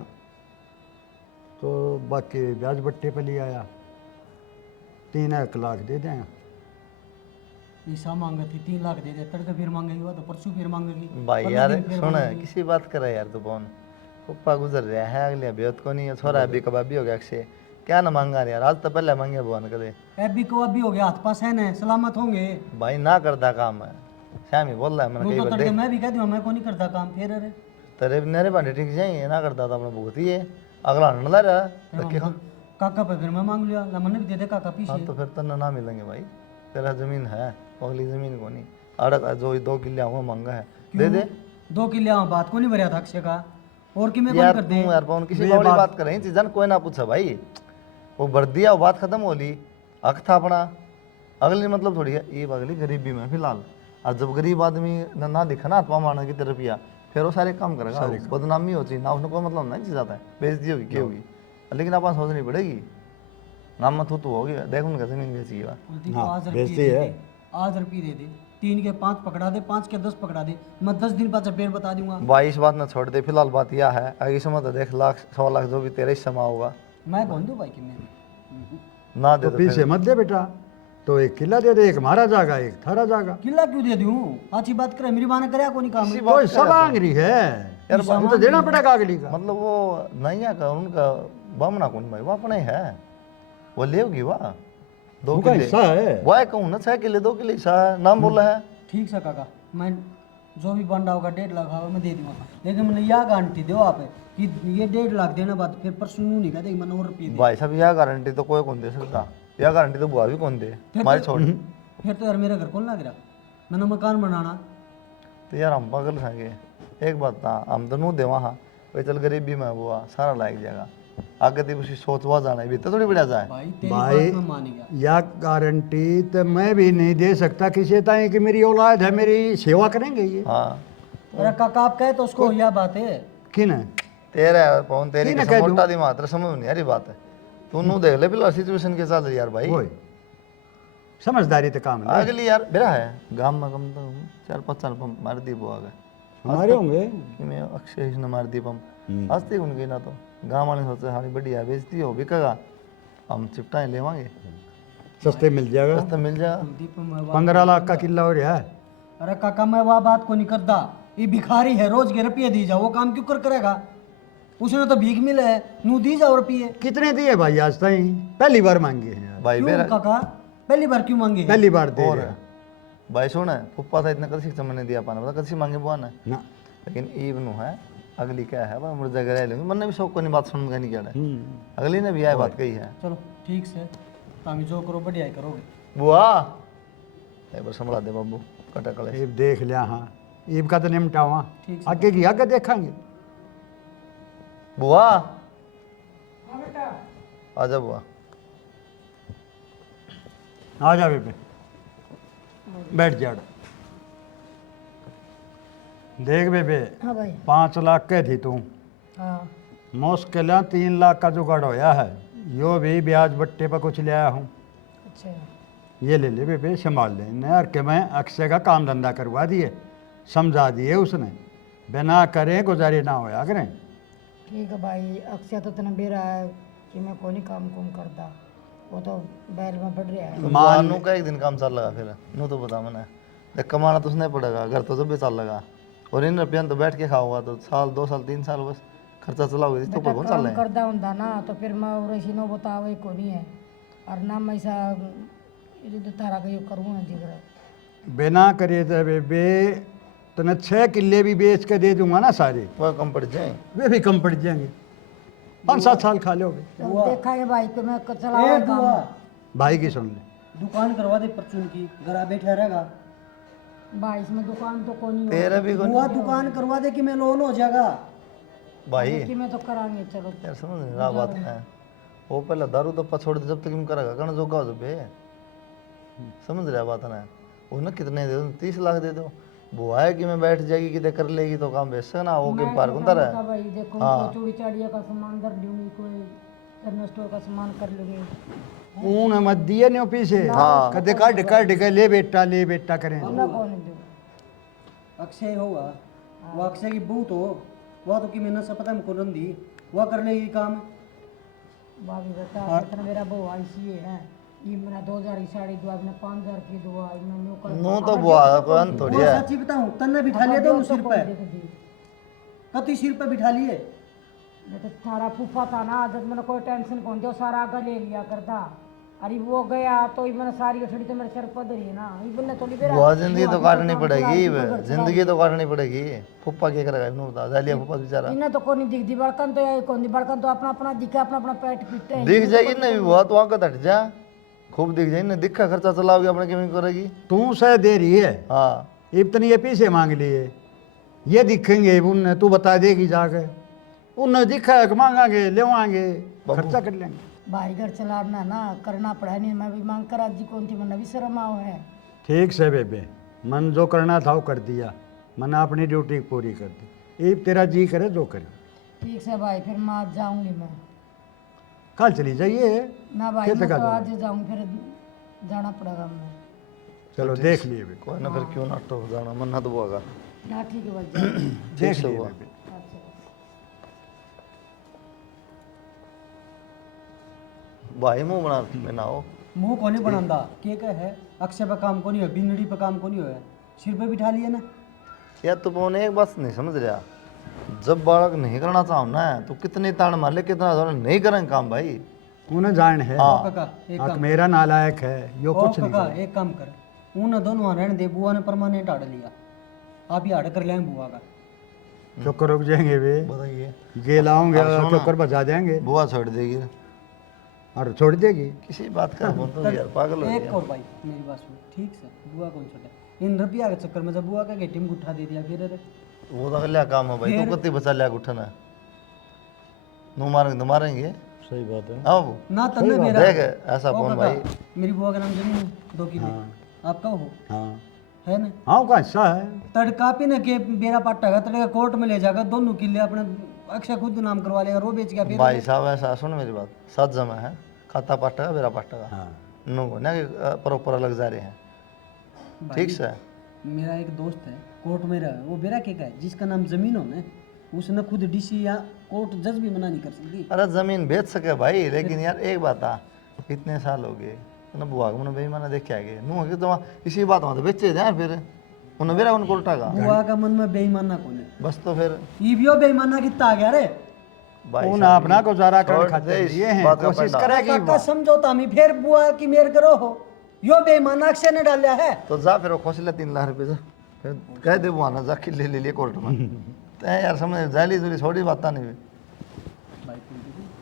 तो बाकी ब्याज बट्टे पे ले आया, 3 लाख दे दें। पैसा मांगे थी 3 लाख दे दे, तड़के फिर मांगेगी वो तो परसों फिर मांगेगी भाई 15 यार दिन फिर सुन, मांगेगी। किसी बात करे यार तू पवन, पप्पा गुजर रहा है अगले बेहद को नहीं है, छोरा अभी कबाबी हो गया अक्षय, क्या ना मांगा यार, आज तो पहले मांगे भगवान कदे। अभी को अभी हो गया, हाथ पास है ना, सलामत होंगे। भाई ना करता काम है, श्यामी बोल रहा है मैंने वो कई तो बार तड़के देख मैं भी कह दूँ मैं को नहीं करता काम, फिर अरे तेरे मेरे बांधे ठीक जाएंगे, ना करता था अपना भुगती है, अगला नंदा रहा धक्के खा। काका पे फिर मैं मांग लिया, मैंने भी दे दे काका पीछे। हाँ तो फिर तन्ना ना मिलेंगे भाई, तेरा जमीन है, अगली जमीन को नहीं, अड़क जो 2 किले हुआ मांगा है दे दे। 2 किले बात को नहीं भरया था अक्षय का, और कि मैं कौन यार कर तू दे। यार पवन किसी बड़ी बात कर रही चीज़ कोई ना पूछा भाई, वो भर दिया वो बात खत्म हो ली, हक था अपना, अगली मतलब थोड़ी है ये अगली गरीबी में फिलहाल। और जब गरीब आदमी ना दिखा ना आत्मा मारने की तरफ या फिर वो सारे काम करेगा, बदनामी हो चाहिए ना, उसने कोई मतलब नहीं जाता है, बेइज्जती होगी क्या होगी, लेकिन अपन सोचनी पड़ेगी नाम मत तो होगी, देख उनका जमीन बेची है। बोलती तो आज रुपये दे दे, आज रुपये दे दे, 3 के 5 पकड़ा दे, 5 के 10 पकड़ा दे, मैं 10 दिन बाद फिर बता दूंगा। भाई इस बात ना छोड़ दे, फिलहाल बात यह है आगे समय तो देख 1,00,000-1.25 लाख जो भी तेरे समा होगा मैं कौन दूँ भाई कि मैं ना दे तो पीछे मत दे बेटा, तो 1 किला दे दे, 1 हमारा जागा 1 थारा जागा। किला क्यों दे दूँ? अच्छी बात करे, मेरी माँ ने कराया को नहीं काम। कोई सब मांग रही है यार, तो देना पड़ेगा अगली का। मतलब वो नहीं है का उनका बामना कौन भाई, वो अपना ही है, वो लेगी वाह 2 उनका किले हिस्सा है। वह कहूँ ना 6 किले 2 किले हिस्सा है, नाम बोला है। ठीक से काका, मैं जो भी बंडा होगा 1.5 लाख होगा मैं दे दूंगा, लेकिन मैंने यह गारंटी दो आप कि ये 1.5 लाख देने बाद फिर परसों नहीं कहते मैंने और रुपये दे। भाई साहब यह गारंटी तो कोई कौन दे सकता, यह गारंटी तो बुआ भी कौन दे, हमारी छोड़। फिर तो यार मेरा घर कौन लग रहा, मैंने मकान बनाना। तो यार हम पागल हैं, एक बात था हम तो नू दे वहाँ भाई, चल गरीबी में बुआ सारा लायक जाएगा, आगे तो उसकी सोच हुआ जाना है, तो थोड़ी बढ़िया जाए भाई तेरी भाई बात मैं मान गया। या गारंटी तो मैं भी नहीं दे सकता किसी ताई कि मेरी औलाद है, मेरी सेवा करेंगे ये। हाँ अरे काका आप कहे तो उसको यह बात है किन है तेरा है पवन, तेरी ठीक है, कसम कह दूं। मोटा दिमाग तेरा समझ नहीं आ रही बात है, तू नू देख ले फिलहाल सिचुएशन के साथ यार भाई। वही समझदारी तो काम है। अगली यार बेरा है गांव में कम तो 4-5 साल पंप मार दी बुआ गए, हमारे होंगे कि मैं अक्षय ने मार दी पंप, आज तक उनकी ना तो गांव वाले सोचे हारी बढ़िया बेचती हो बिकेगा, हम चिपटाएं लेवांगे, सस्ते मिल जाएगा, सस्ता मिल जाएगा। दीप मैं 15 लाख का किला हो रहा है। अरे काका मैं वह बात को नहीं करता, ये भिखारी है, रोज के रुपये दी जाओ, वो काम क्यों कर करेगा, उसने तो भीख मिले है, नू दी जाओ रुपये। कितने दिए भाई आज ताई? पहली बार मांगे हैं यार। भाई क्यों मेरा काका पहली बार क्यों मांगे? पहली बार दे और रहे हैं। भाई सुन पप्पा था इतना कद मैंने दिया पाना पता कद मांगे बुआ ने, ना लेकिन ईब नु है अगली क्या है भाई मुझे जगह रह लेंगे, मैंने भी शौक को नहीं बात सुनने का नहीं क्या है, अगली ने भी यह बात कही है। चलो ठीक से तामी जो करो बढ़िया ही करोगे। बुआ एक बार संभला दे बाबू कटा कले ईब देख लिया, हाँ ईब का तो निपटावा, ठीक आगे की आगे देखेंगे। बुआ आजा बुआ, आ जा बेबे बैठ जा। देख बेबे हाँ भाई 5 लाख के थी तू, हाँ मुश्किल 3 लाख का जुगाड़ होया है, यो भी ब्याज बट्टे पर कुछ ले आया हूँ, अच्छा ये ले ले बेबे संभाल ले। यार के मैं अक्षय का काम धंधा करवा दिए, समझा दिए उसने, बिना करें गुजारे ना होया करें। ठीक है भाई, अक्षय तो इतना बेरा है कि मैं कोई काम कुम करता, वो तो बैल में बढ़ रहा है। मान नू का एक दिन काम चल लगा फिर नू तो बता मैंने देख कमाना तो उसने पड़ेगा, घर तो जब भी चल लगा, और इन रुपया तो बैठ के खाऊंगा तो साल 2 साल 3 साल बस खर्चा चलाओगे तो पर कौन चल काम रहा है। करता हूँ ना तो फिर मैं और ऐसी नो बतावे को नहीं है, और ना मैं ऐसा तारा का यो करूँ ना जिगर बिना करे तो बेबे तने 6 किले भी बेच के दे दूंगा ना सारे, वह कम पड़ जाए। वे भी कम पड़ जाएंगे, 5-7 साल खा लोगे। देखा है भाई को मैं ए चला बुआ, भाई की सुन ले। दुकान करवा दे परचून की, घर आ बैठा रहेगा। भाई इसमें दुकान तो कोनी हो तेरा भी बुआ दुकान करवा दे कि मैं लोन हो जाएगा। भाई कि मैं तो करांगे चलो। यार समझ नहीं रहा बात है, वो पहले दारू तो छोड़ दे, जब तक हम करेगा कण जोगा हो बे। समझ रहा बात ना, वो ना कितने दे दो, 30 लाख दे दो, वो आए कि मैं बैठ जाएगी कि कर लेगी तो काम बेच सकना, वो के पार होता रहा। भाई देखो कोई चूड़ी चाड़िया का सामान कर लूंगी, कोई जनरल स्टोर का सामान कर लूंगी। ऊन मत दिए नहीं पीछे, कदे काट काट के ले बेटा करें। ना कौन दे अक्षय होगा, वो अक्षय की बहू तो वह तो कि मैंने से पता हमको रंदी, वह कर लेगी काम। भाभी बता इतना मेरा बहू ऐसी है, ये मेरा 2000 की साड़ी दुआ, मैंने 5000 की दुआ, मैं न्यू कर नो तो बुआ कोई अंत थोड़ी वो है। सच्ची बताऊं, तन्ने बिठा लिया दोनों सिर पे, कति सिर पे बिठा लिए। मैं तो सारा फूफा था ना, जब मैंने कोई टेंशन कौन जो सारा आगे ले लिया करता। अरे वो गया तो ये मैंने सारी उठड़ी तो मेरे सर पर धरी है ना, ये बनने थोड़ी बेरा बुआ जिंदगी तो काटनी पड़ेगी, जिंदगी तो काटनी पड़ेगी। फुप्पा क्या करेगा इन्होंने बता, जालिया फुप्पा बेचारा इन्हें तो कोई दिखती, बड़कन तो ये कौन दी, बड़कन तो अपना अपना दिखा, अपना अपना पेट पीटते हैं। दिख जाएगी ना भी बुआ, तो आंख हट जा, खूब दिख जाएगी ना, दिखा खर्चा चलाओगे अपने किमें करेगी। तू सह दे रही है, हाँ इतनी ये पीछे मांग लिए, ये दिखेंगे उनने, तू बता देगी जाके, उनने दिखा है कि मांगांगे लेवांगे, खर्चा कर लेंगे। भाई घर चलाना ना करना पड़ा नहीं, मैं भी मांग कर आज जी कौन थी, मन भी शर्म आओ है। ठीक से बेबे, मन जो करना था वो कर दिया, मैंने अपनी ड्यूटी पूरी कर दी, एक तेरा जी करे जो करे। ठीक से भाई, फिर मैं आज जाऊंगी, मैं कल चली जाइए ना भाई, मैं तो आज जाऊंगी, फिर जाना पड़ेगा मैं। चलो देख लिए बेबे, कोई ना, फिर क्यों ना तो जाना मन ना तो बुआ का। ना ठीक है भाई। देख लिए बेबे। भाई मुंह बना में ना हो, मुंह को नहीं बनांदा, के है अक्षय पे काम को नहीं हो, बिनड़ी पे काम को नहीं हो, सिर पे बिठा लिए ना। यार तू पौने एक बात नहीं समझ रहा, जब बालक नहीं करना चाहो ना, तो कितनी तान मार ले, कितना जोर नहीं करेंगे काम भाई। उन्हें जान है, हाँ। काका एक आक काम, मेरा नालायक है, यो ओ कुछ नहीं काका करे। एक काम कर, उन दोनों रहने दे, बुआ ने परमानेंट आड़ लिया, आप ही आड़ कर लेंगे बुआ का। चक्कर रुक जाएंगे वे, बताइए गे लाऊंगे सुनो। चक्कर बजा देंगे बुआ छोड़ देगी, और छोड़ देगी। किसी बात का बोल तो यार पागल हो एक गया। और भाई मेरी बात सुन, ठीक से बुआ कौन छोटा, इन रुपया के चक्कर में जब बुआ का गेटी में उठा दे दिया फिर अरे वो तो लिया काम है भाई, तू कितनी बचा लिया उठना, नू मारेंगे तो मारेंगे। सही बात है। आओ ना तन्ने मेरा देख ऐसा ओ कौन काका, भाई, मेरी बुआ का नाम जमीन है, 2 किले, आपका हो हाँ है ना। हाँ का अच्छा है। तड़का पे न के बेरा पाटा का तड़का कोर्ट में ले जाकर दोनों किले अपने अक्षय खुद नाम करवा लेगा, रो बेच गया फिर। भाई साहब ऐसा सुन मेरी बात, 7 जमा है, खाता 5 टका मेरा 5 टका, हाँ नो ना कि प्रॉपर अलग जा रहे हैं, ठीक से। मेरा एक दोस्त है कोर्ट में रहा, वो बेरा के का है, जिसका नाम जमीन हो ना, उसने खुद डीसी या कोर्ट जज भी मना नहीं कर सकती। अरे जमीन बेच सके भाई, लेकिन यार एक बात आ, इतने साल हो गए ना बुआ को बेईमाना देखे आ गए, नू कि तो इसी बात में तो बेचे थे यार, फिर उन्हें मेरा उनको उल्टा का बुआ का मन में बेईमाना कौन है, बस, तो फिर ईबियो बेईमाना कितना आ गया रे। भाई उन साहब, अपना गुजारा छोड़ कर दे खाते इस लिए हैं, बात का कोशिश पलटा। करेगी काका समझौता में फिर बुआ की मेर करो हो, यो बेईमाना अक्षय ने डाला है। तो जा फिर वो खोस ले 3 लाख रुपए जा, फिर कह दे बुआ ना जा किले ले लिए कोर्ट में, तय यार समझ जाली जुली छोड़ी बात नहीं। भाई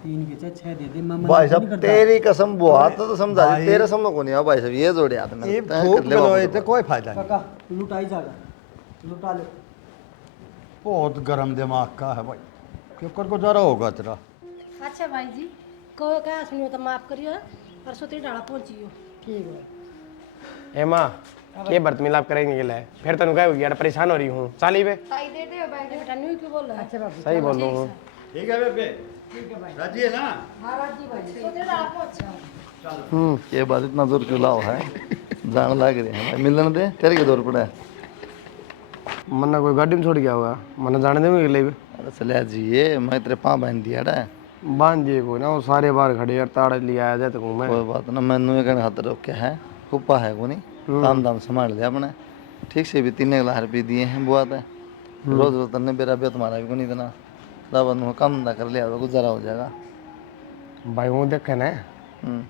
3 के 6 दे दे, मैं भाई साहब तेरी कसम बुआ तो समझा दी, तेरे समझ को नहीं आ भाई साहब, ये जोड़े हाथ में ये तय थूक कर ले गलोए बाबू। तो कोई फायदा नहीं। काका लुटाई जाएगा, लुटा ले। बहुत गर्म दिमाग का है भाई, क्यों कर गुजारा होगा तेरा। अच्छा भाई जी, को क्या सुनियो तो माफ करियो, परसों तेरी डाला पहुंचियो। ठीक है। ए माँ, ये बर्त मिलाप करेंगे के लिए, फिर तनु क्या यार परेशान हो रही हूँ, चाली बे बेटा न्यू क्यों बोल रहा है? अच्छा बाबू, सही बोल रहा हूँ। ठीक है बेबे, राजी है ना। तो तेरी डाला पहुंचा। ये बात इतना दूर क्यों लाओ है, जान लग रहे हैं भाई, मिलन दे तेरे के दौर पड़ा है। मन्ना कोई गाड़ी में छोड़ गया होगा, मन्ना जाने देंगे के लिए भी अरे चले जी, ये मैं तेरे पाँव बांध दिया है, बांध दिए कोई ना, वो सारे बाहर खड़े यार, ताड़ा लिया आया जाए तो मैं कोई बात ना, मैनू एक हाथ रोक के है, फुप्पा है को नहीं, काम दाम संभाल लिया अपने, ठीक से भी 3 लाख रुपये दिए हैं बुआ ते, रोज रोज तन्ने बेरा बे तुम्हारा भी को नहीं देना, तब मैं काम धंधा कर लिया तो गुजारा हो जाएगा। भाई वो देखे ना, हम्म।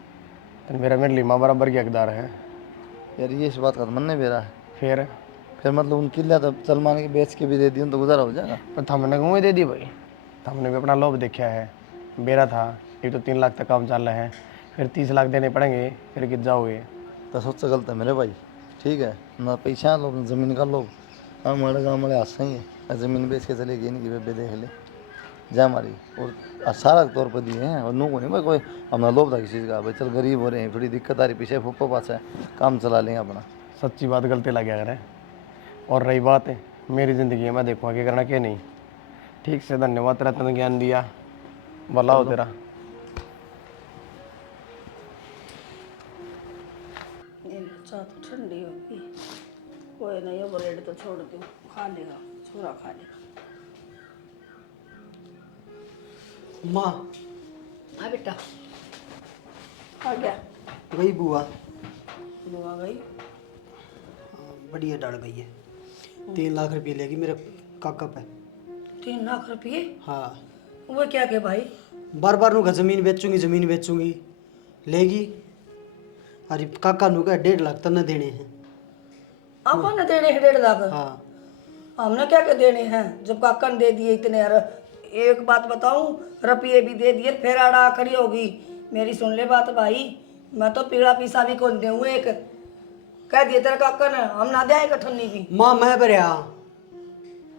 तो मेरा मेरे लिए माँ बराबर की हकदार है। यार ये इस बात का तो मन नहीं बेरा है, फिर मतलब उनकी लिया तो सलमान की बेच के भी दे दी तो गुजारा हो जाएगा। पर हमने क्यों दे दी भाई, हमने भी अपना लोभ देखा है। मेरा था एक तो 3 लाख तक काम चल रहा है, फिर 30 लाख देने पड़ेंगे, फिर गिर जाओगे। तो सोच गलत है मेरे भाई, ठीक है ना, पैसा लो ना ज़मीन का लो। हमारे गाँव वाले हाथ सही है, ज़मीन बेच के चले गए, नहीं कि देख ले जा हमारी, और सारा तौर पर दिए हैं। और नू को नहीं भाई कोई हमारा लोभ था किसी चीज़ का, भाई चल गरीब हो रहे हैं, थोड़ी दिक्कत आ रही, पीछे फूफो पास है, काम चला लेंगे अपना। सच्ची बात गलती लग गया करे। और रही बात है मेरी ज़िंदगी है, मैं देखूँगा क्या करना क्या नहीं। ठीक से, धन्यवाद तेरा, तूने ज्ञान दिया, भला हो तेरा। चाह तो ठंडी होगी, कोई नहीं है, ब्रेड तो छोड़ दो, खा लेगा, छोरा खा लेगा। माँ हाँ बेटा, आ गया। गई बुआ, बुआ गई। बढ़िया डर गई है। 3 लाख रुपये लेगी मेरे काका पे। 3 लाख रुपये? हाँ, वो क्या के भाई? बार बार नु ज़मीन बेचूंगी लेगी। अरे काका नु का 1.5 लाख तन्ने देने हैं। अपन ने देने हैं 1.5 लाख? हाँ, हमने क्या के देने हैं जब काका ने दे दिए इतने। यार एक बात बताऊं, रुपये भी दे दिए, फिर आड़ा खड़ी होगी। मेरी सुन ले बात भाई, मैं तो पीड़ा पीसा भी कौन दूँ, एक कह दिए तेरे काका ने, हम ना दे कठन्नी भी। माँ मैं भरया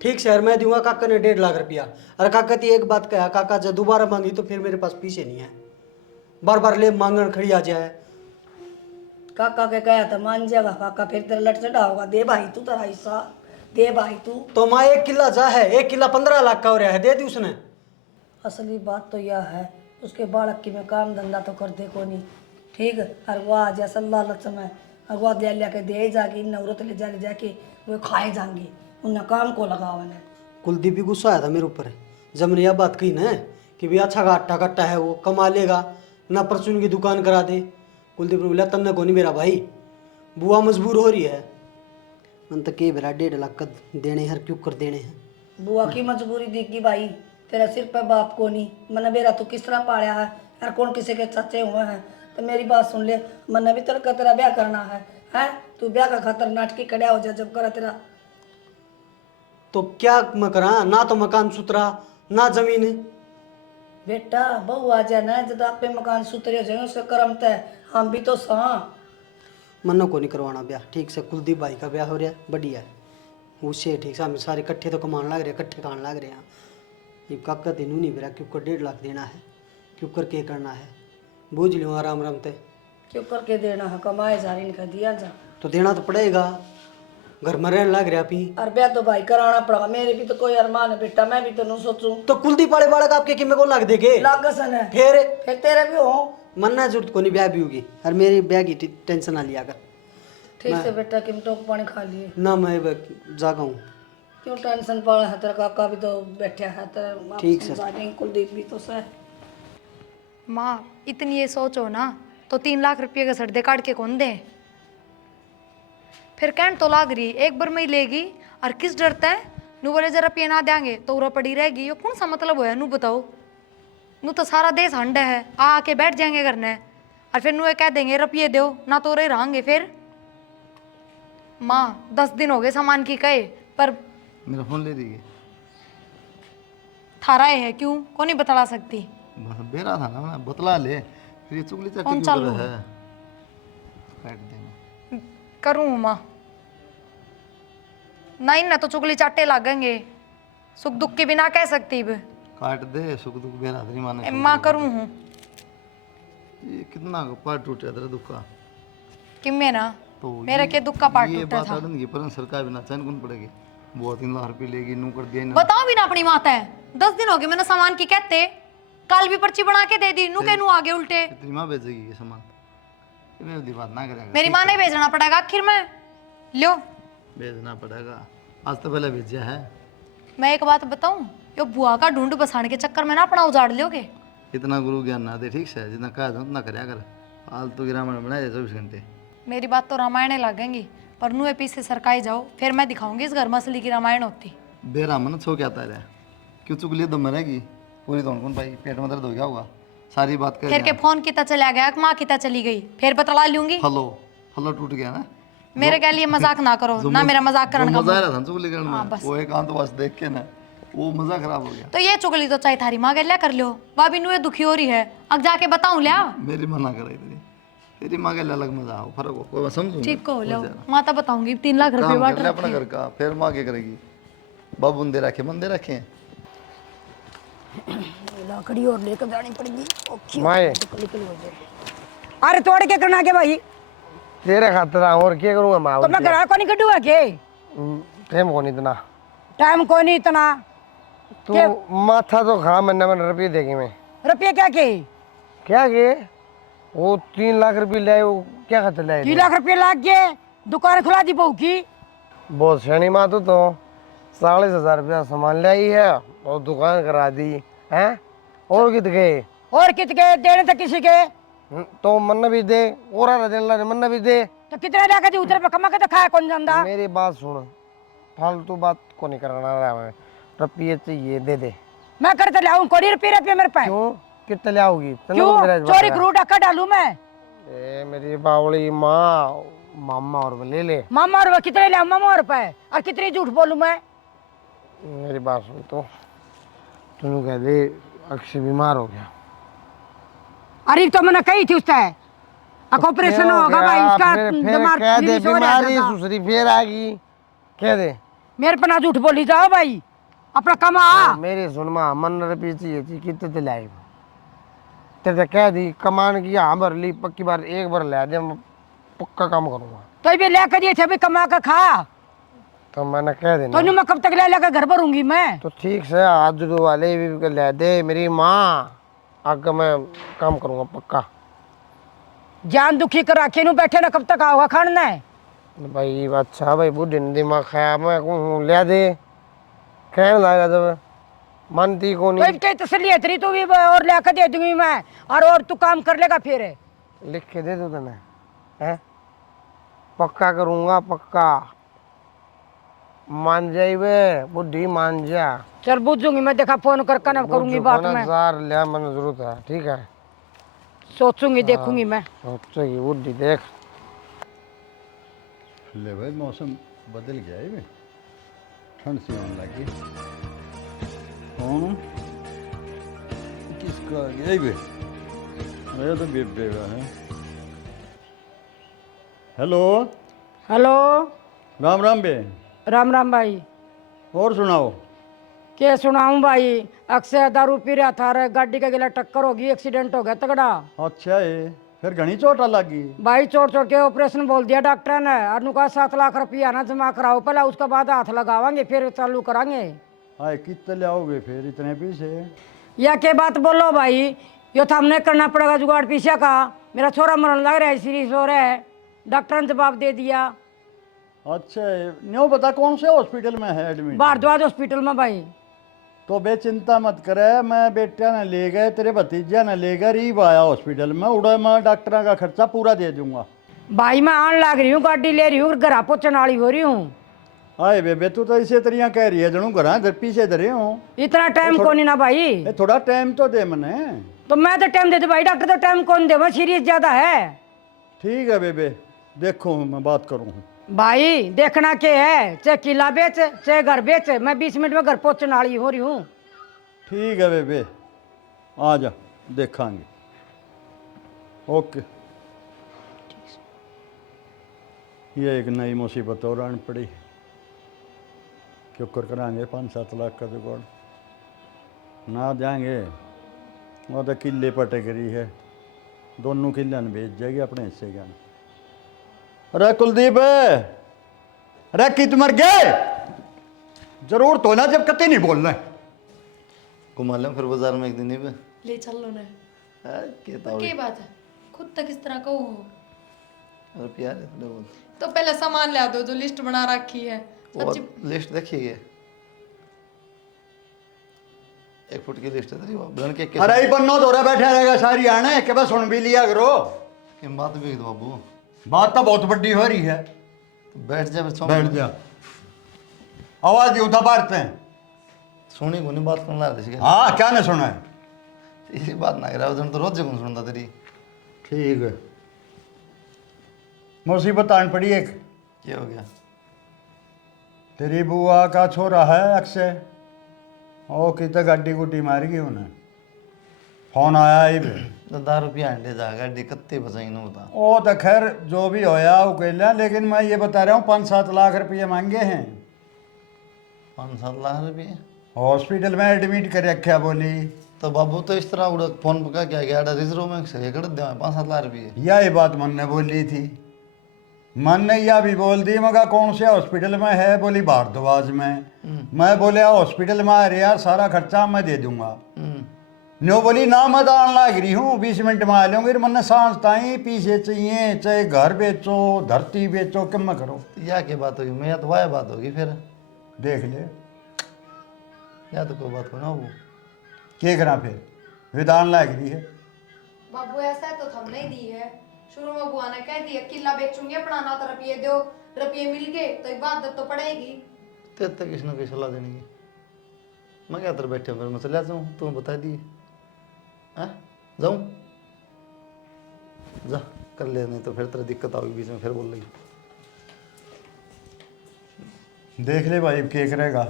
ठीक सर, मैं दूंगा काका ने 1.5 लाख रुपया। अरे काका ती एक बात कहा, काका जब दोबारा मांगी तो फिर मेरे पास पीछे नहीं है, बार बार ले मांगन खड़ी आ जाए। काका के कहा था मान जाएगा, काका फिर तेरा लट चढ़ा होगा, दे भाई तू तेरा हिस्सा, दे भाई तू। तो माँ 1 किला जा है, 1 किला 15 लाख का हो रहा है, दे दी उसने। असली बात तो यह है, उसके बालक की में काम धंधा तो कर दे को नहीं, ठीक। और वो आ जाए सल्ला लक्ष्म है, और वो ले के दे जाके नवरत ले जाके वो खाए जाएंगे, उन्हें काम को लगावा ने। कुलदीप भी गुस्सा आया था मेरे ऊपर जब मैंने यह बात कही ना कि भी अच्छा का कट्टा है, वो कमा लेगा ना, परचून की दुकान करा दे। कुलदीप ने बोला तन्ने को नहीं मेरा भाई, बुआ मजबूर हो रही है। मन तो के बेरा 1.5 लाख का देने हर क्यों कर देने हैं। बुआ की मजबूरी दिखी भाई, तेरा सिर पर बाप को नहीं, मैंने बेरा तू किस तरह पाया है, यार कौन किसी के सच्चे हुए हैं। तो मेरी बात सुन ले, मैंने भी तेरा ब्याह करना है, तू ब्याह का खातर नाटकी कड़ा हो जा जब करा तेरा। तो क्या मैं करा, ना तो मकान सुतरा ना जमीन। बेटा बहू आ जाए ना, जब आप पे मकान सुतरे हो जाए उसका कर्म तय, हम भी तो सा। मन्नो को नहीं करवाना ब्याह, ठीक से कुलदीप भाई का ब्याह हो रहा है, बढ़िया है उससे ठीक से। हम सारे इकट्ठे तो कमान लग रहे, इकट्ठे खान लग रहे हैं। ये काका तेनू नहीं बेरा, क्यों कर 1.5 लाख देना है, क्यों कर के करना है, बूझ लियो आराम आराम ते। क्यों करके देना है, कमाए जा रही दिया जा तो देना तो पड़ेगा, घर में रहने लग रहा पी। और ब्याह तो भाई कराना पड़ा, मेरे भी तो कोई अरमान है बेटा, मैं भी तो नहीं सोचूं। तो कुलदीप वाले बालक आपके किमे को लग देगे, लागसन है, फिर तेरे भी हो। मन्ना जरूरत को नहीं, ब्याह भी होगी। और मेरी ब्याह की टेंशन ना लिया कर। ठीक से बेटा, किम टोक पानी खा लिए ना मैं जागा हूँ। क्यों टेंशन पड़ा है, तेरा काका भी तो बैठा है, तेरा ठीक सर। कुलदीप भी तो सर। माँ इतनी ये सोचो ना, तो 3 लाख रुपये का सड़दे काट के कौन दे। फिर कहन तो लाग रही एक बार में ही लेगी, और किस डरता है नू बोले जरा रुपये ना देंगे तो उरा पड़ी रहेगी, ये कौन सा मतलब होया नू बताओ। नू तो सारा देश हंडे है, आके बैठ जाएंगे करने, और फिर नू ये कह देंगे रुपये दो ना, तो रे रहेंगे। फिर माँ 10 दिन हो गए सामान की कहे, पर मेरा फोन ले दी थारा है क्यों को नहीं बतला सकती। बस बेरा था ना, मैं बतला ले, फिर ये चुगली चाटी कौन क्यों चालू कर रहा है। काट देना करूँ माँ, नहीं ना तो चुगली चाटे लागेंगे, सुख दुख के बिना कह सकती अब। काट दे, सुख दुख बेरा तेरी माने। माँ करूँ हूँ ये कितना का पार्ट टूटा तेरा दुख का, कि मैं ना तो मेरा के दुख का पार्ट ये टूटा बात था। आदन की पर सरकार बिना चैन कौन पड़ेगी। वो 3 लाख रुपये लेगी, नू कर दिया ना। बताओ भी ना अपनी माता है, 10 दिन हो गए मैंने सामान की कहते, कल भी पर्ची बना के दे दी, नू के नू आगे उल्टे। तेरी माँ भेजेगी ये सामान, मेरी दी बात ना करेगा। मेरी माँ ने भेजना पड़ेगा आखिर में, लो भेजना पड़ेगा, आज तो पहले भेजा है। मैं एक बात बताऊं, यो बुआ का ढूंढ बसाने के चक्कर में ना अपना उजाड़ लोगे। इतना गुरु ज्ञान ना दे, ठीक से, जितना कहा था उतना करया कर। फालतू की रामायण बनाए 24 घंटे। मेरी बात तो रामायण लगेंगी, पर नू पीछे सरकाई जाओ, फिर मैं दिखाऊंगी इस घर में असली की रामायण होती। बेरामन छो क्या आता है, क्यों चुगली दम मरेगी पूरी, तो कौन भाई पेट में दर्द हो गया होगा, सारी बात कर। फिर के फोन किता चला गया, माँ किता चली गई, फिर बतला लूंगी। फलो फलो टूट गया ना, मेरे के लिए मजाक ना करो ना, मेरा मजाक करने का मजा आ रहा था चुगली करने में, वो एक आंत बस देख के ना वो मजा खराब हो गया। तो ये चुगली तो चाहे थारी माँ गल्या कर लो, भाभी नुए दुखी हो रही है, अब जाके बताऊं लिया। मेरी मना करे तेरी माँ के अलग मजा हो, फर्क हो, कोई मैं समझूंगा। ठीक को लो, माता बताऊंगी 3 लाख रुपए काम वाट कर ले अपना घर का, फिर माँ क्या करेगी? बाबू ने दे रखे, मन दे रखे हैं। लकड़ी और लेकर जानी पड़ेगी। माए अरे तोड़ के करना के भाई, तेरे खातिर और क्या करूंगा माँ? तो मैं घर को नहीं कटूंगा के, टाइम को नहीं इतना, टाइम को नहीं इतना। तू माथा तो खा, मैंने रुपये देंगे मैं। रुपये क्या के? क्या के? वो 3 लाख रुपये लाए, वो क्या खातिर लाए? 3 लाख रुपये लाग गए, दुकान खुला दी बहू की। बहुत शनी माँ तो 40,000 रुपया सामान लाई है और दुकान करा दी है। और कित गए? और कित गए? देने तो किसी के तो मन भी दे, और देने लगे मन भी दे। तो कितने लाके दी? उतरे पे कमा के तो खाया कौन जानदा? मेरी बात सुन, फालतू बात को नहीं करना रहा मैं। रुपये चाहिए दे दे। मैं करते लाऊं कोड़ी रुपये मेरे पे? क्यों? कितने लाओगी? क्यों चोरी करूँ डाका डालू मैं? ए मेरी बावली माँ, मामा और ले ले। मामा और कितने लाऊं? मामा और पे और कितनी झूठ बोलूं मैं? मेरी बात सुन, तो तूने कह दे अक्षय बीमार हो गया। अरे तो मैंने कही थी उससे ऑपरेशन होगा भाई उसका, दिमाग कह दे रिलीज हो बीमारी जाएगा। दूसरी फिर आ गई, कह दे। मेरे पे ना झूठ बोली जाओ भाई, अपना कमा। मेरी सुन माँ, मन रुपये चाहिए थी, कितने ते लाई? तेरे कह दी कमान की, हाँ भर ली, पक्की बार एक बार ला दे, मैं पक्का काम करूँगा। तो भी लेकर दिए थे भाई, कमा कर खा। तो मैंने कह देना। तो मैं कब तक ले लेकर घर भरूंगी मैं? तो ठीक से आज वाले भी ले दे मेरी माँ, आगे मैं काम करूँगा पक्का। जान दुखी कर रखे नु बैठे ना, कब तक आओगा खाना है? भाई अच्छा भाई, बुढ़ी ने दिमाग खाया, मैं कहूँ ले दे, कहने लगा जब मानती को नहीं। तो तसली है तेरी, तू भी और लेकर दे दूंगी मैं, और तू काम कर लेगा फिर। लिख के दे दो तुम्हें, है पक्का करूँगा पक्का। मान जाइए बुढ़ी, मान जा। चल बुझूंगी मैं, देखा फोन करके ना करूंगी बात में। लिया मैंने जरूरत है, ठीक है सोचूंगी देखूंगी मैं। सोचेगी बुढ़ी, देख ले भाई मौसम बदल गया है बे, ठंड सी होने लगी। कौन किसका आ गया बे? मेरा तो बेबे का है। हेलो हेलो, राम राम बे। राम राम भाई। और सुनाओ। क्या सुनाऊं भाई, अक्सर दारू पी रहा था, रे गाड़ी का गिला टक्कर होगी, एक्सीडेंट हो गया तगड़ा। अच्छा है, फिर घनी चोट लगी? भाई चोट चोट के ऑपरेशन बोल दिया डॉक्टर ने, और नुका 7 लाख रुपया ना जमा कराओ पहले, उसके बाद हाथ लगावांगे फिर चालू करांगे। हाय कितने लाओगे फिर इतने पैसे? या के बात बोलो भाई, यो तो हमने करना पड़ेगा जुगाड़ पीछे का। मेरा छोरा मरने लग रहा है, सीरियस हो रहा है, डॉक्टर ने जवाब दे दिया। अच्छा है, न्यू बता कौन से हॉस्पिटल में है एडमिट? भारद्वाज हॉस्पिटल में भाई। तो बे चिंता मत करे, मैं बेटा ने ले गए, तेरे भतीजा ने ले गए, रीब आया हॉस्पिटल में, उड़ा मैं डॉक्टर का खर्चा पूरा दे दूंगा। भाई मैं आन लग रही हूँ, गाड़ी ले रही हूँ, घर पहुँचने वाली हो रही हूँ। हाय बेबे, तू तो इसे तरिया कह रही है जनू घर इधर पीछे धरे हूँ। इतना टाइम कौन ना भाई, थोड़ा टाइम तो दे मने। तो मैं तो टाइम दे दू भाई, डॉक्टर तो टाइम कौन दे, मैं सीरियस ज्यादा है। ठीक है बेबे, देखो मैं बात करूँ। भाई देखना के है, चाहे किला बेच चाहे घर बेच, मैं 20 मिनट में घर पहुँचने वाली हो रही हूँ। ठीक है बेबे, आ जा देखांगे। ओके। ये एक नई मुसीबत और आन पड़ी, क्यों कर कराएंगे 5-7 लाख का जुगाड़ ना जाएंगे। वो तो किले पटे करी है, दोनों किले ने बेच जाएगी अपने हिस्से का। अरे कुलदीप, अरे कित मर गए? जरूर तो ना, जब कते नहीं बोलना है। घुमा लें फिर बाजार में एक दिन ही पे। ले चल लो ना। क्या बात है, खुद तक इस तरह कहूँ? रुपया ले थोड़े बहुत। तो पहले सामान ला दो जो लिस्ट बना रखी है। वो लिस्ट देखिए, 1 फुट की लिस्ट है तेरी, वो ब्लन के। अरे बन्नो दौरा बैठा रहेगा सारी आने के, बस सुन भी लिया करो। कि बात भी दो बाबू, बात तो बहुत बड़ी हो रही है। तो बैठ जा, बैठ जा, आवाज दी उठा बारते हैं। सुनी को नहीं बात करना रहा। हाँ क्या ने सुना है? ये बात ना करा, उधर तो रोज जगह सुनता तेरी। ठीक है, मुसीबत आन पड़ी एक। क्या हो गया? तेरी बुआ का छोरा है अक्षय, ओ कितने गाड़ी गुड्डी मार गई उन्हें, फोन आया ही पे। तो 10 रुपया अंडे जाएगा दिक्कत बचाई ना बता। ओ तो खैर जो भी होया वो कह लिया, लेकिन मैं ये बता रहा हूँ 5-7 लाख रुपये मांगे हैं। 5-7 लाख रुपये? हॉस्पिटल में एडमिट कर रखा बोली। तो बाबू तो इस तरह उड़ा फोन पका क्या गया रिजर्व में से कर दे 5-7 लाख रुपये। यही बात मन ने बोली थी, मन ने यह भी बोल दी, मगर कौन से हॉस्पिटल में है, बोली भारद्वाज में। मैं बोले हॉस्पिटल में अरे यार सारा खर्चा मैं दे दूंगा। नो बोली ना मैं दान लाग रही हूँ 20 मिनट में आ लूंगी, मन सांस ताई पीछे चाहिए, चाहे घर बेचो धरती बेचो कम में करो। या क्या बात होगी? मैं तो वाह बात होगी फिर देख ले या तो कोई बात हो ना वो क्या करा फिर, विधान लाग रही है। बाबू ऐसा तो हमने ही दी है, शुरू में बुआ ने कह दिया किला बेचूंगी अपना, ना तो रुपये दो, रुपये मिल गए तो इबादत तो पड़ेगी। तेरे तक किसी न कोई सलाह देने की मैं क्या तेरे बैठे फिर मैं चला जाऊँ, तुम बता दिए जाऊँ जा कर ले, नहीं तो फिर तेरा दिक्कत आओगी बीच में फिर बोल रही। देख ले भाई क्या करेगा।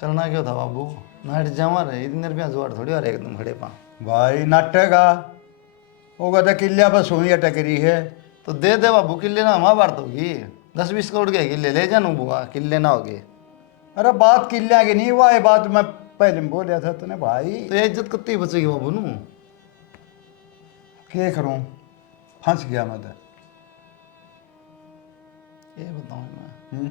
करना क्या था बाबू, नाइट जमा रहे इतने रुपया जुआड़ थोड़ी आ रहे एकदम खड़े पा भाई नाटेगा होगा तो किलिया पर सुई अटक रही है। तो दे दे बाबू, किले ना हमारा बात होगी 10-20 करोड़ के किले ले जानू बुआ, किले ना होगे। अरे बात किलिया की नहीं हुआ, ये बात मैं पहले में बोल रहा था तूने भाई। तो ये इज्जत कितनी बचेगी बाबू नू? क्या करूं, फंस गया मैं तो। ये बताऊँ मैं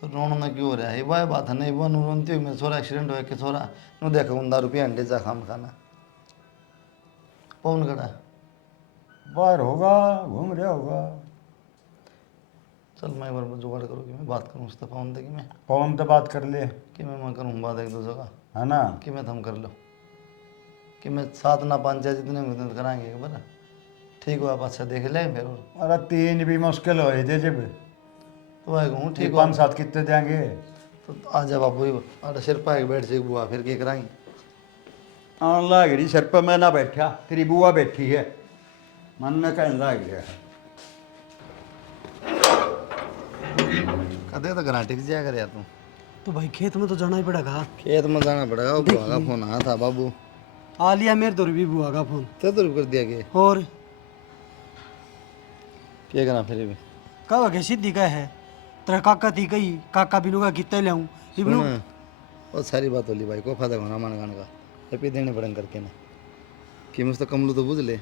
तो रोना क्यों हो रहा है? वह बात है नहीं, वो रोनती हुई मेरे छोरा एक्सीडेंट हो के छोरा नु देखो 10 रुपया अंडे जा खाम खाना पौन खड़ा बाहर होगा घूम रहा होगा। चल मैं एक बार जुगाड़ करूँ कि मैं बात करूँ उससे पवन दे कि मैं पवन तो बात कर ले कि मैं करूँ बात एक दो जगह है ना, कि मैं थम कर लो कि मैं 7 ना 5 या जितने मदद कराएंगे बना ठीक हुआ अच्छा देख ले फिर। अरे 3 भी मुश्किल हो दे जब तो मैं कहूँ ठीक 5-7 कितने देंगे। तो आ जा बाबू ही अरे सिर पाए बैठ से बुआ फिर क्या कराएंगे। आन लाग रही सिर पर, मैं ना बैठा तेरी बुआ बैठी है, मन में कहने लाग गया। कदे तो गारंटी की जाया कर यार तू। तो भाई खेत में तो जाना ही पड़ेगा। खेत में जाना पड़ेगा, वो बुआ का फोन आया था बाबू। आ लिया मेरे तो भी बुआ का फोन। तेरे तो कर दिया गया और क्या करना फिर भी कब आगे सीधी का है तेरा काका थी कही काका बिनू का कितने ले आऊं इबनू और सारी बात होली भाई को फायदा होना मान गान का रुपये देने पड़ेंगे करके ना कि मुझे तो कमलू तो बुझ ले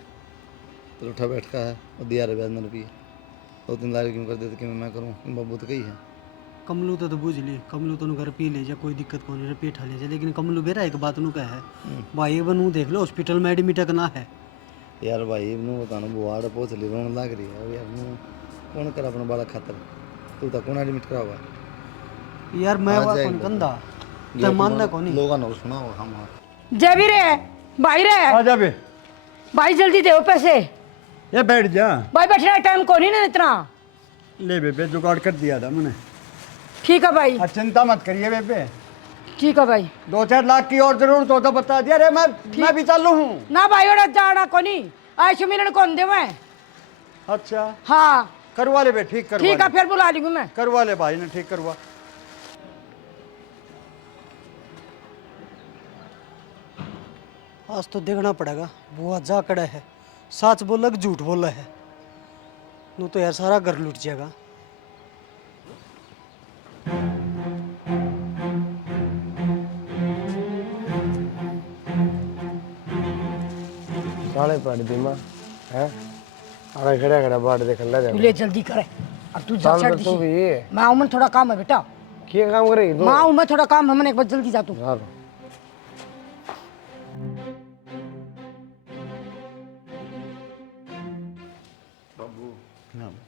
तो उठा बैठ का है और दिया रहे ब्याज में रुपये 2-3 लाख क्यों कर देते कि मैं करूँ बाबू तो कही है कमलू तो बुझ ली कमलू तो घर पी ले जा कोई दिक्कत कौन है पेट ले जा लेकिन कमलू बेरा एक बात नु का है भाई बनू देख लो हॉस्पिटल में एडमिट करना है यार भाई नू बताना बुआड़ पहुँच ली रोन लग रही है यार नू कौन कर अपना बाला खातर तू तो कौन एडमिट करावा यार मैं बात कौन कंधा ते मानना कौन लोग ना सुना हो हम जय भी रे भाई रे आ जा बे, भाई जल्दी दे पैसे। ये बैठ जा। भाई बैठने का टाइम को नहीं ना इतना। ले बेबे जुगाड़ कर दिया था मैंने। ठीक है भाई, चिंता मत करिए बेबे, ठीक है भाई। 2-4 लाख की और जरूरत हो तो बता दिया रे, मैं भी चालू हूँ ना भाई ओड़ा जाना को नहीं आयशु मिलन कौन दे मैं। अच्छा हाँ करवा ले बे, ठीक करवा ठीक है ले। फिर बुला लूंगी मैं। करवा ले भाई ने, ठीक करवा। आज तो देखना पड़ेगा बुआ जा कड़ा है सच बोला कि झूठ बोला है नु तो यार सारा घर लूट जाएगा। साले पड़ दी मां है अरे खड़ा खड़ा बाट देख ले जा तू ले जल्दी करे अब तू जा चल चढ़ तू भी मैं आऊं, मैं थोड़ा काम है बेटा। क्या काम कर रही तू? मैं आऊं, मैं थोड़ा काम है, मैंने एक बार जल्दी जा तू। यार बाबू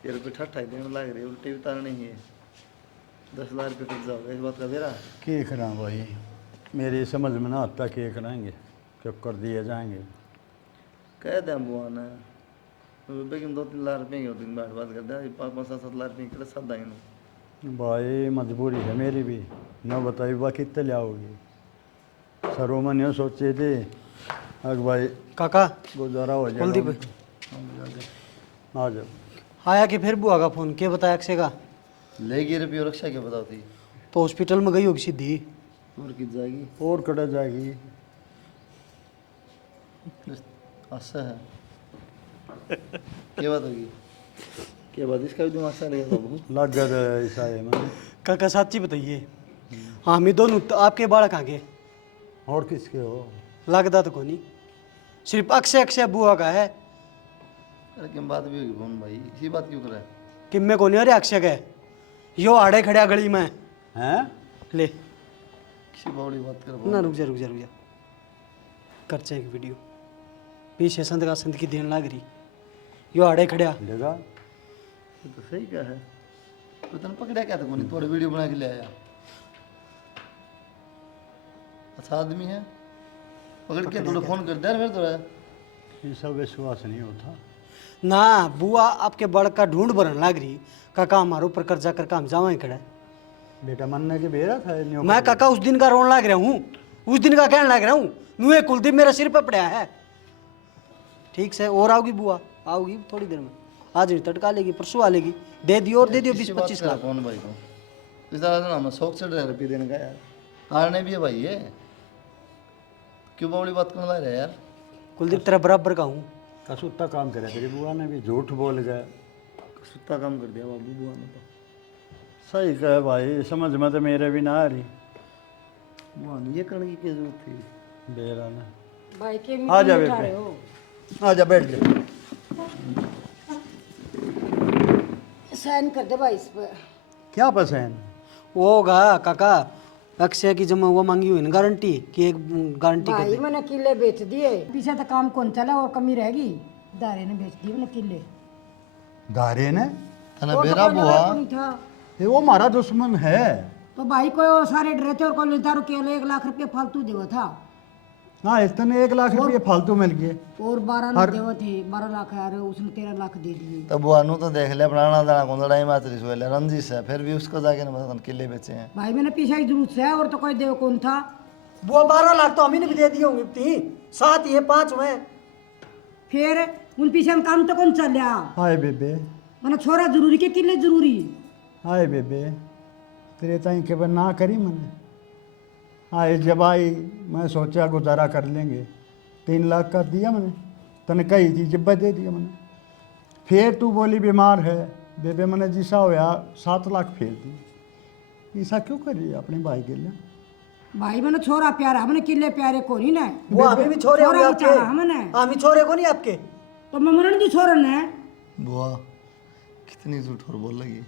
ये रुपये ठट्ठा देने लग रही उल्टी उतार नहीं है 10 लाख रुपये कट जाओगे इस बात का बेरा क्या करा भाई, मेरी समझ में ना आता क्या कराएंगे, क्यों कर दिए जाएंगे। कह दें बुआ ने लेकिन 2-3 लाख रुपये की होती बात कर दे 5-7 लाख रुपये के साथ आएंगे भाई मजबूरी है मेरी भी, न बताई बा कितने ले आओगी। सरोमन ये सोचे थे अग भाई काका गुजारा हो कुलदीप जाएगा। आ जाओ आया कि फिर बुआ का फोन के बताया अक्षय का? ले गई रुपये रक्षा क्या बताओ थी? तो हॉस्पिटल में गई होगी सीधी। और कित जाएगी? और कटा जाएगी। अच्छा है। क्या बात होगी? क्या बात, इसका भी दिमाग सा लगेगा बाबू। लग गया ऐसा है मैंने। काका सच्ची बताइए, हम ही दोनों तो आपके बालक आगे और किसके हो? लगता तो को नहीं, सिर्फ अक्षय अक्षय बुआ का है। अरे क्या बात भी होगी फोन भाई, इसी बात क्यों कर रहा है? कि मैं को नहीं, अरे अक्षय का यो आड़े खड़े गली में हैं? ले किसी बावड़ी बात कर ना। रुक जा कर एक वीडियो पीछे संत का संत की देन लाग रही, यो आड़े खड़िया देखा? ये तो सही क्या है, तो तन पकड़ा क्या था कोनी, थोड़ी वीडियो बना के ले आया। अच्छा आदमी है, पकड़ के थोड़ा फोन कर दे फिर थोड़ा। ये सब विश्वास नहीं होता। ना। बुआ आपके बड़ का ढूंढ भरन लाग रही, काका हमारे ऊपर कर्जा कर काम जावा खड़ा है। बेटा मनने के बेरा था न्यू। मैं काका उस दिन का रोन लाग रहा हूँ, उस दिन का कहने लग रहा हूँ, नुए कुलदीप मेरे सिर पर पड़ा है। ठीक से और आओगी बुआ, आओगी थोड़ी देर में, आज नहीं तटका लेगी, परसों आ लेगी। दे दियो और दे दियो 20-25 लाख। कौन भाई को इस तरह ना मैं शौक चढ़ रहा है रुपये देने का यार, कारण भी है भाई ये, क्यों बावड़ी बात करने लग रहा है यार? कुलदीप तेरा बराबर का हूँ। कसूता काम करे तेरी बुआ ने भी, झूठ बोल गए। सुत्ता काम कर दिया बाबू बुआ ने तो। सही कहे भाई, समझ में तो मेरे भी ना आ रही। बुआ ने ये करने की क्या जरूरत थी? बेरा ने। भाई के आ जा मीटिंग उठा रहे बेटे, हो। आ जा बैठ जा। साइन कर दे भाई इस पर। क्या पसंद? वो होगा काका, अक्षय की जमा वो मांगी हुई ना गारंटी, कि एक गारंटी कर भाई दे। मैंने किले बेच दिए, पीछे तो काम कौन चला और कमी रहेगी। दारे ने बेच दिए मैंने किले। दारे ने? है वो तो बेरा कोई बुआ, लड़ाई नहीं था। ये वो हमारा दुश्मन है। तो भाई कोई और सारे डरे थे और कोई दारू केवल 1 लाख रुपये फालतू देवा था हाँ, इतने 1 लाख रुपये फालतू मिल गए। और 12 लाख देवा थे। 12 लाख यार, उसने 13 लाख दे दिए। तो बुआ नु तो देख ले पुराना दाना को लड़ाई मातरी सो ले रंजिश है, फिर भी उसको जाके ना बता किले बेचे हैं। भाई मैंने पीछे की जरूरत है और तो कोई देव कौन था। बुआ 12 लाख तो हम ही ने भी दे दिए होंगे, 3 7 ये 5 में। फिर उन पीछे हम काम तो कौन चल रहा। हाय बेबे, मैंने छोरा जरूरी के किले जरूरी। हाय बेबे, तेरे ताई के ना करी मैंने। हाय जब आई मैं सोचा गुजारा कर लेंगे, 3 लाख का दिया मैंने, तने कही थी जब्बा दे दिया मैंने। फिर तू बोली बीमार है बेबे, मैंने जिसा होया 7 लाख फेर दी। ऐसा क्यों कर रही है अपने भाई के लिए? भाई मैंने छोरा प्यारा, हमने किले प्यारे को नहीं ना। वो हमें भी छोरे होंगे छोरा आपके, बचाया हमने। हम ही छोरे को नहीं आपके। तो मैं मरण दी छोरन है। बुआ कितनी झूठ और बोल लगी,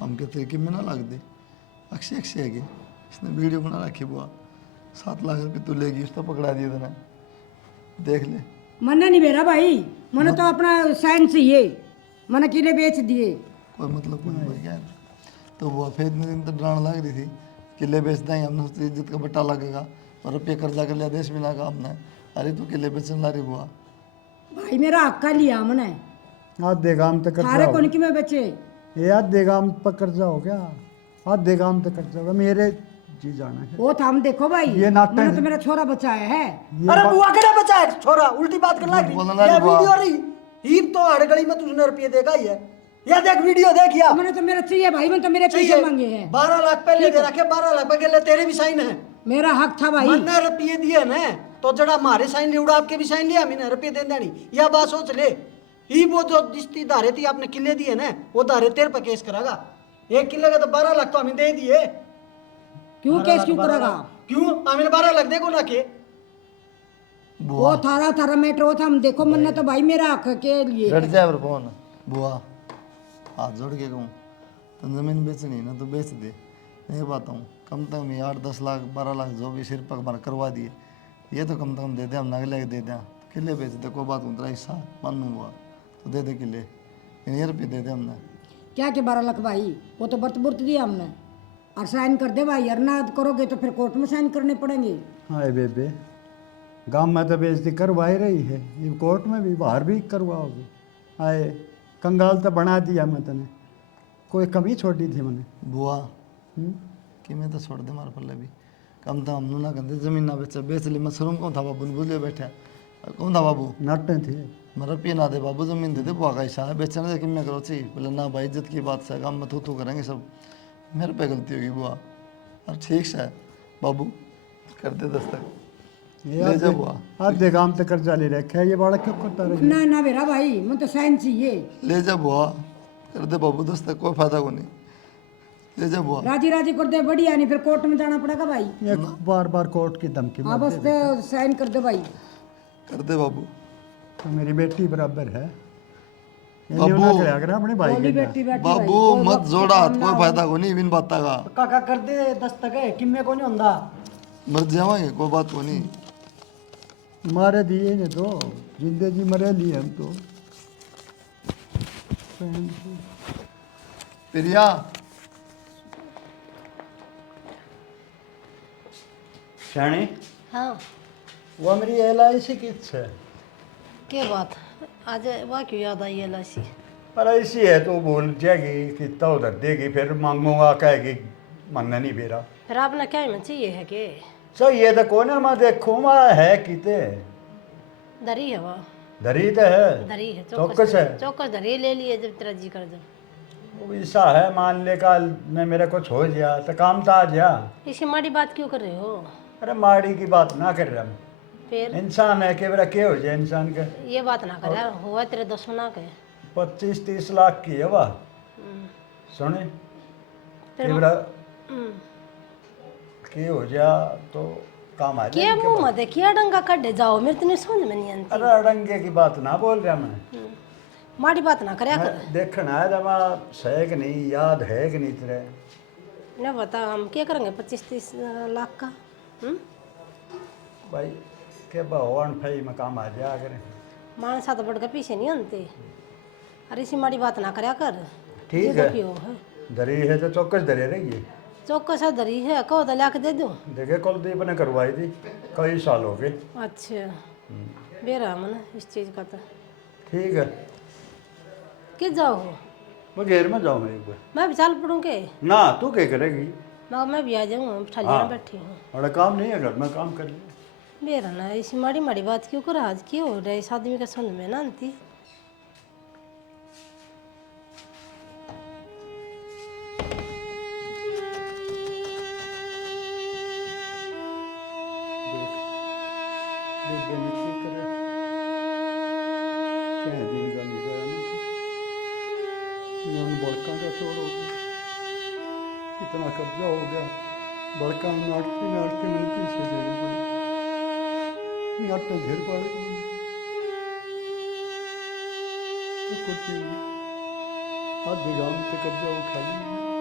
हम के तरीके में ना लग दे। अक्षय अक्षय है कि इसने वीडियो बना रखी बुआ, 7 लाख रुपये तू लेगी, उसको पकड़ा दिया था, देख ले। मैंने नहीं बेरा भाई, मैंने तो अपना साइन चाहिए, मैंने किले बेच दिए। कोई मतलब कोई भाई क्या है? तो बुआ फिर इतने दिन तो डराने लग रही थी, किले बेच देंगे हमने, उसकी इज्जत का बट्टा लगेगा और रुपये कर्जा कर लिया देश भी ना का हमने। अरे तू किले बेचने ला रही बुआ। भाई मेरा हक का लिया मैंने, आधे काम तक कर्जा सारे हो कौन की मैं बेचे। ये आधे काम पर कर्जा हो गया, आधे काम तक कर्जा होगा मेरे जी जाना है। वो था हम देखो भाई, ये नाटक मैंने है। तो मेरा छोरा बचाया है। अरे बुआ केड़ा बचा है छोरा, उल्टी बात कर लग बोलने रही। लगी ये बुआ। वीडियो रही हीप तो हड़ गली में तुझने रुपये देखा ही है। या देख वीडियो देख या मैंने तो मेरा चाहिए भाई, मैंने तो मेरे पैसे मांगे हैं। 12 लाख पहले दे रखे, 12 लाख पहले तेरे भी साइन है। मेरा हक था भाई। मैंने रुपये दिए ना, तो जड़ा हमारे साइन लिया आपके भी साइन लिया, मैंने रुपये दे देनी। या बात सोच ले, ही वो जो जिसकी धारे थी आपने किले दिए ना, वो धारे तेरे पर केस करागा। 1 किले का तो 12 लाख तो हमें दे दिए। क्यों केस क्यों करेगा? क्यों हमें 12 लाख देखो ना के। वो थारा थारा मैटर वो था, हम देखो मैंने तो भाई मेरा हक के लिए। डर जाए पर कौन बुआ, हाथ जोड़ के कहूँ तो जमीन बेचनी है ना तो बेच दे। मैं पाता हूँ कम से कम 8-10 लाख 12 लाख जो भी सिर पर हमारा करवा दिए, ये तो कम से कम दे दे, हम नगले दे दें, किले बेच दे, कोई बात नहीं, हिस्सा मानू हुआ तो दे दे किले, ये रुपये दे दे हमने। क्या के 12 लाख भाई, वो तो बर्त बुर्त दिया हमने। और साइन कर दे भाई, अरना करोगे तो फिर कोर्ट में साइन करने पड़ेंगे। हाय बेबे, गांव में तो बेइज्जती करवाई रही है, ये कोर्ट में भी बाहर भी करवाओगी। आए कंगाल तो बना दिया मैं तने, कोई कमी छोटी थी मैंने। बुआ कि मैं तो छोड़ दे मारे पल्ले भी, कम तो हम ना कहते जमीन ना बेचा, बेच ली मैं शर्म कौन था बाबू बुझे बैठा, कौन था बाबू नाटे थे मेरा पिया दे बाबू जमीन दे दे बुआ का हिस्सा है बेचने दे कि मैं करो ची बोले ना भाई इज्जत की बात से काम में तू करेंगे सब मेरे पे गलती होगी बुआ और ठीक से बाबू कर दे दस्तक ले जा बुआ आधे काम तो कर्जा ले रखे है ये बड़ा क्यों करता रहे ना ना बेरा भाई मुझे तो साइन चाहिए। ले जा बुआ कर दे बाबू दस्तक कोई फायदा को नहीं ले जा बुआ राजी राजी कर दे बढ़िया, नहीं फिर कोर्ट में जाना पड़ेगा भाई। ये बार बार कोर्ट की धमकी हाँ मत बस दे। साइन कर दो भाई। कर दे बाबू तो मेरी बेटी बराबर है ये बाबू। नहीं होना चला अपने भाई बोली के लिए। बेटी बेटी बाबू मत जोड़ा हाथ कोई फायदा को नहीं बिन बात का काका कर दे दस्तक है किम्मे को नहीं होंदा मर जावांगे कोई बात को नहीं मारे दिए ने तो जिंदे जी मरे लिए हम तो प्रिया शानी हाँ वो मेरी LIC की है क्या बात आज वह क्यों याद आई LIC? पर ऐसी है तो बोल जाएगी कि तो उधर देगी फिर मांगूंगा कहेगी मनना नहीं मेरा फिर आपने क्या में चाहिए है कि सो ये तो कौन है मैं देखूँ मैं है किते दरी है वह धरी तो है दरी है चौकस है चौकस दरी ले लिए जब तेरा जी कर दो। वो ऐसा है मान ले कल ने मेरे कुछ हो गया तो काम तो आ गया इसी माड़ी बात क्यों कर रहे हो? अरे माड़ी की बात ना कर रहा मैं फिर इंसान है कि मेरा क्या हो जाए इंसान का ये बात ना करे हुआ तेरे दुश्मना के 25-30 लाख की है वाह सुने कि मेरा क्या हो जा तो काम आ क्या जाए मुंह मत है क्या डंगा कड्डे जाओ मेरे तो नहीं समझ में नहीं आती। अरे अड़ंगे की बात ना बोल रहा मैं माड़ी बात ना करे कर देखना है जब है कि नहीं याद है कि नहीं तेरे ना बता हम क्या करेंगे 25-30 लाख का? भाई के भगवान भाई में काम आ जाया करें मानस हाथ बढ़ के पीछे नहीं आनते। अरे इसी माड़ी बात ना करया कर। ठीक ये तो है क्यों है धरी है तो चौकस धरे रहिए चौकस दरी है कहो तो लाके दे दूं। देखे कुलदीप ने करवाई थी कई साल हो गए अच्छा बेरा मन इस चीज़ का तो ठीक है किस जाओ हो? मैं घेर में जाऊँ एक बार मैं भी चाल पड़ूँ के ना तू क्या करेगी मैं भी आ जाऊँ ठलिया हाँ। बैठी हूँ। बड़ा काम नहीं है घर में काम कर लिया बेरा ना इसी माड़ी माड़ी बात क्यों कर आज क्यों हो रहा है इस आदमी का समझ में ना आती। कितना कर्जा हो गया बड़का नाटते नाटते मैंने पीछे देने पड़े नाटते घेर पड़े तो कुछ आधे गांव में तो कर्जा उठा लिया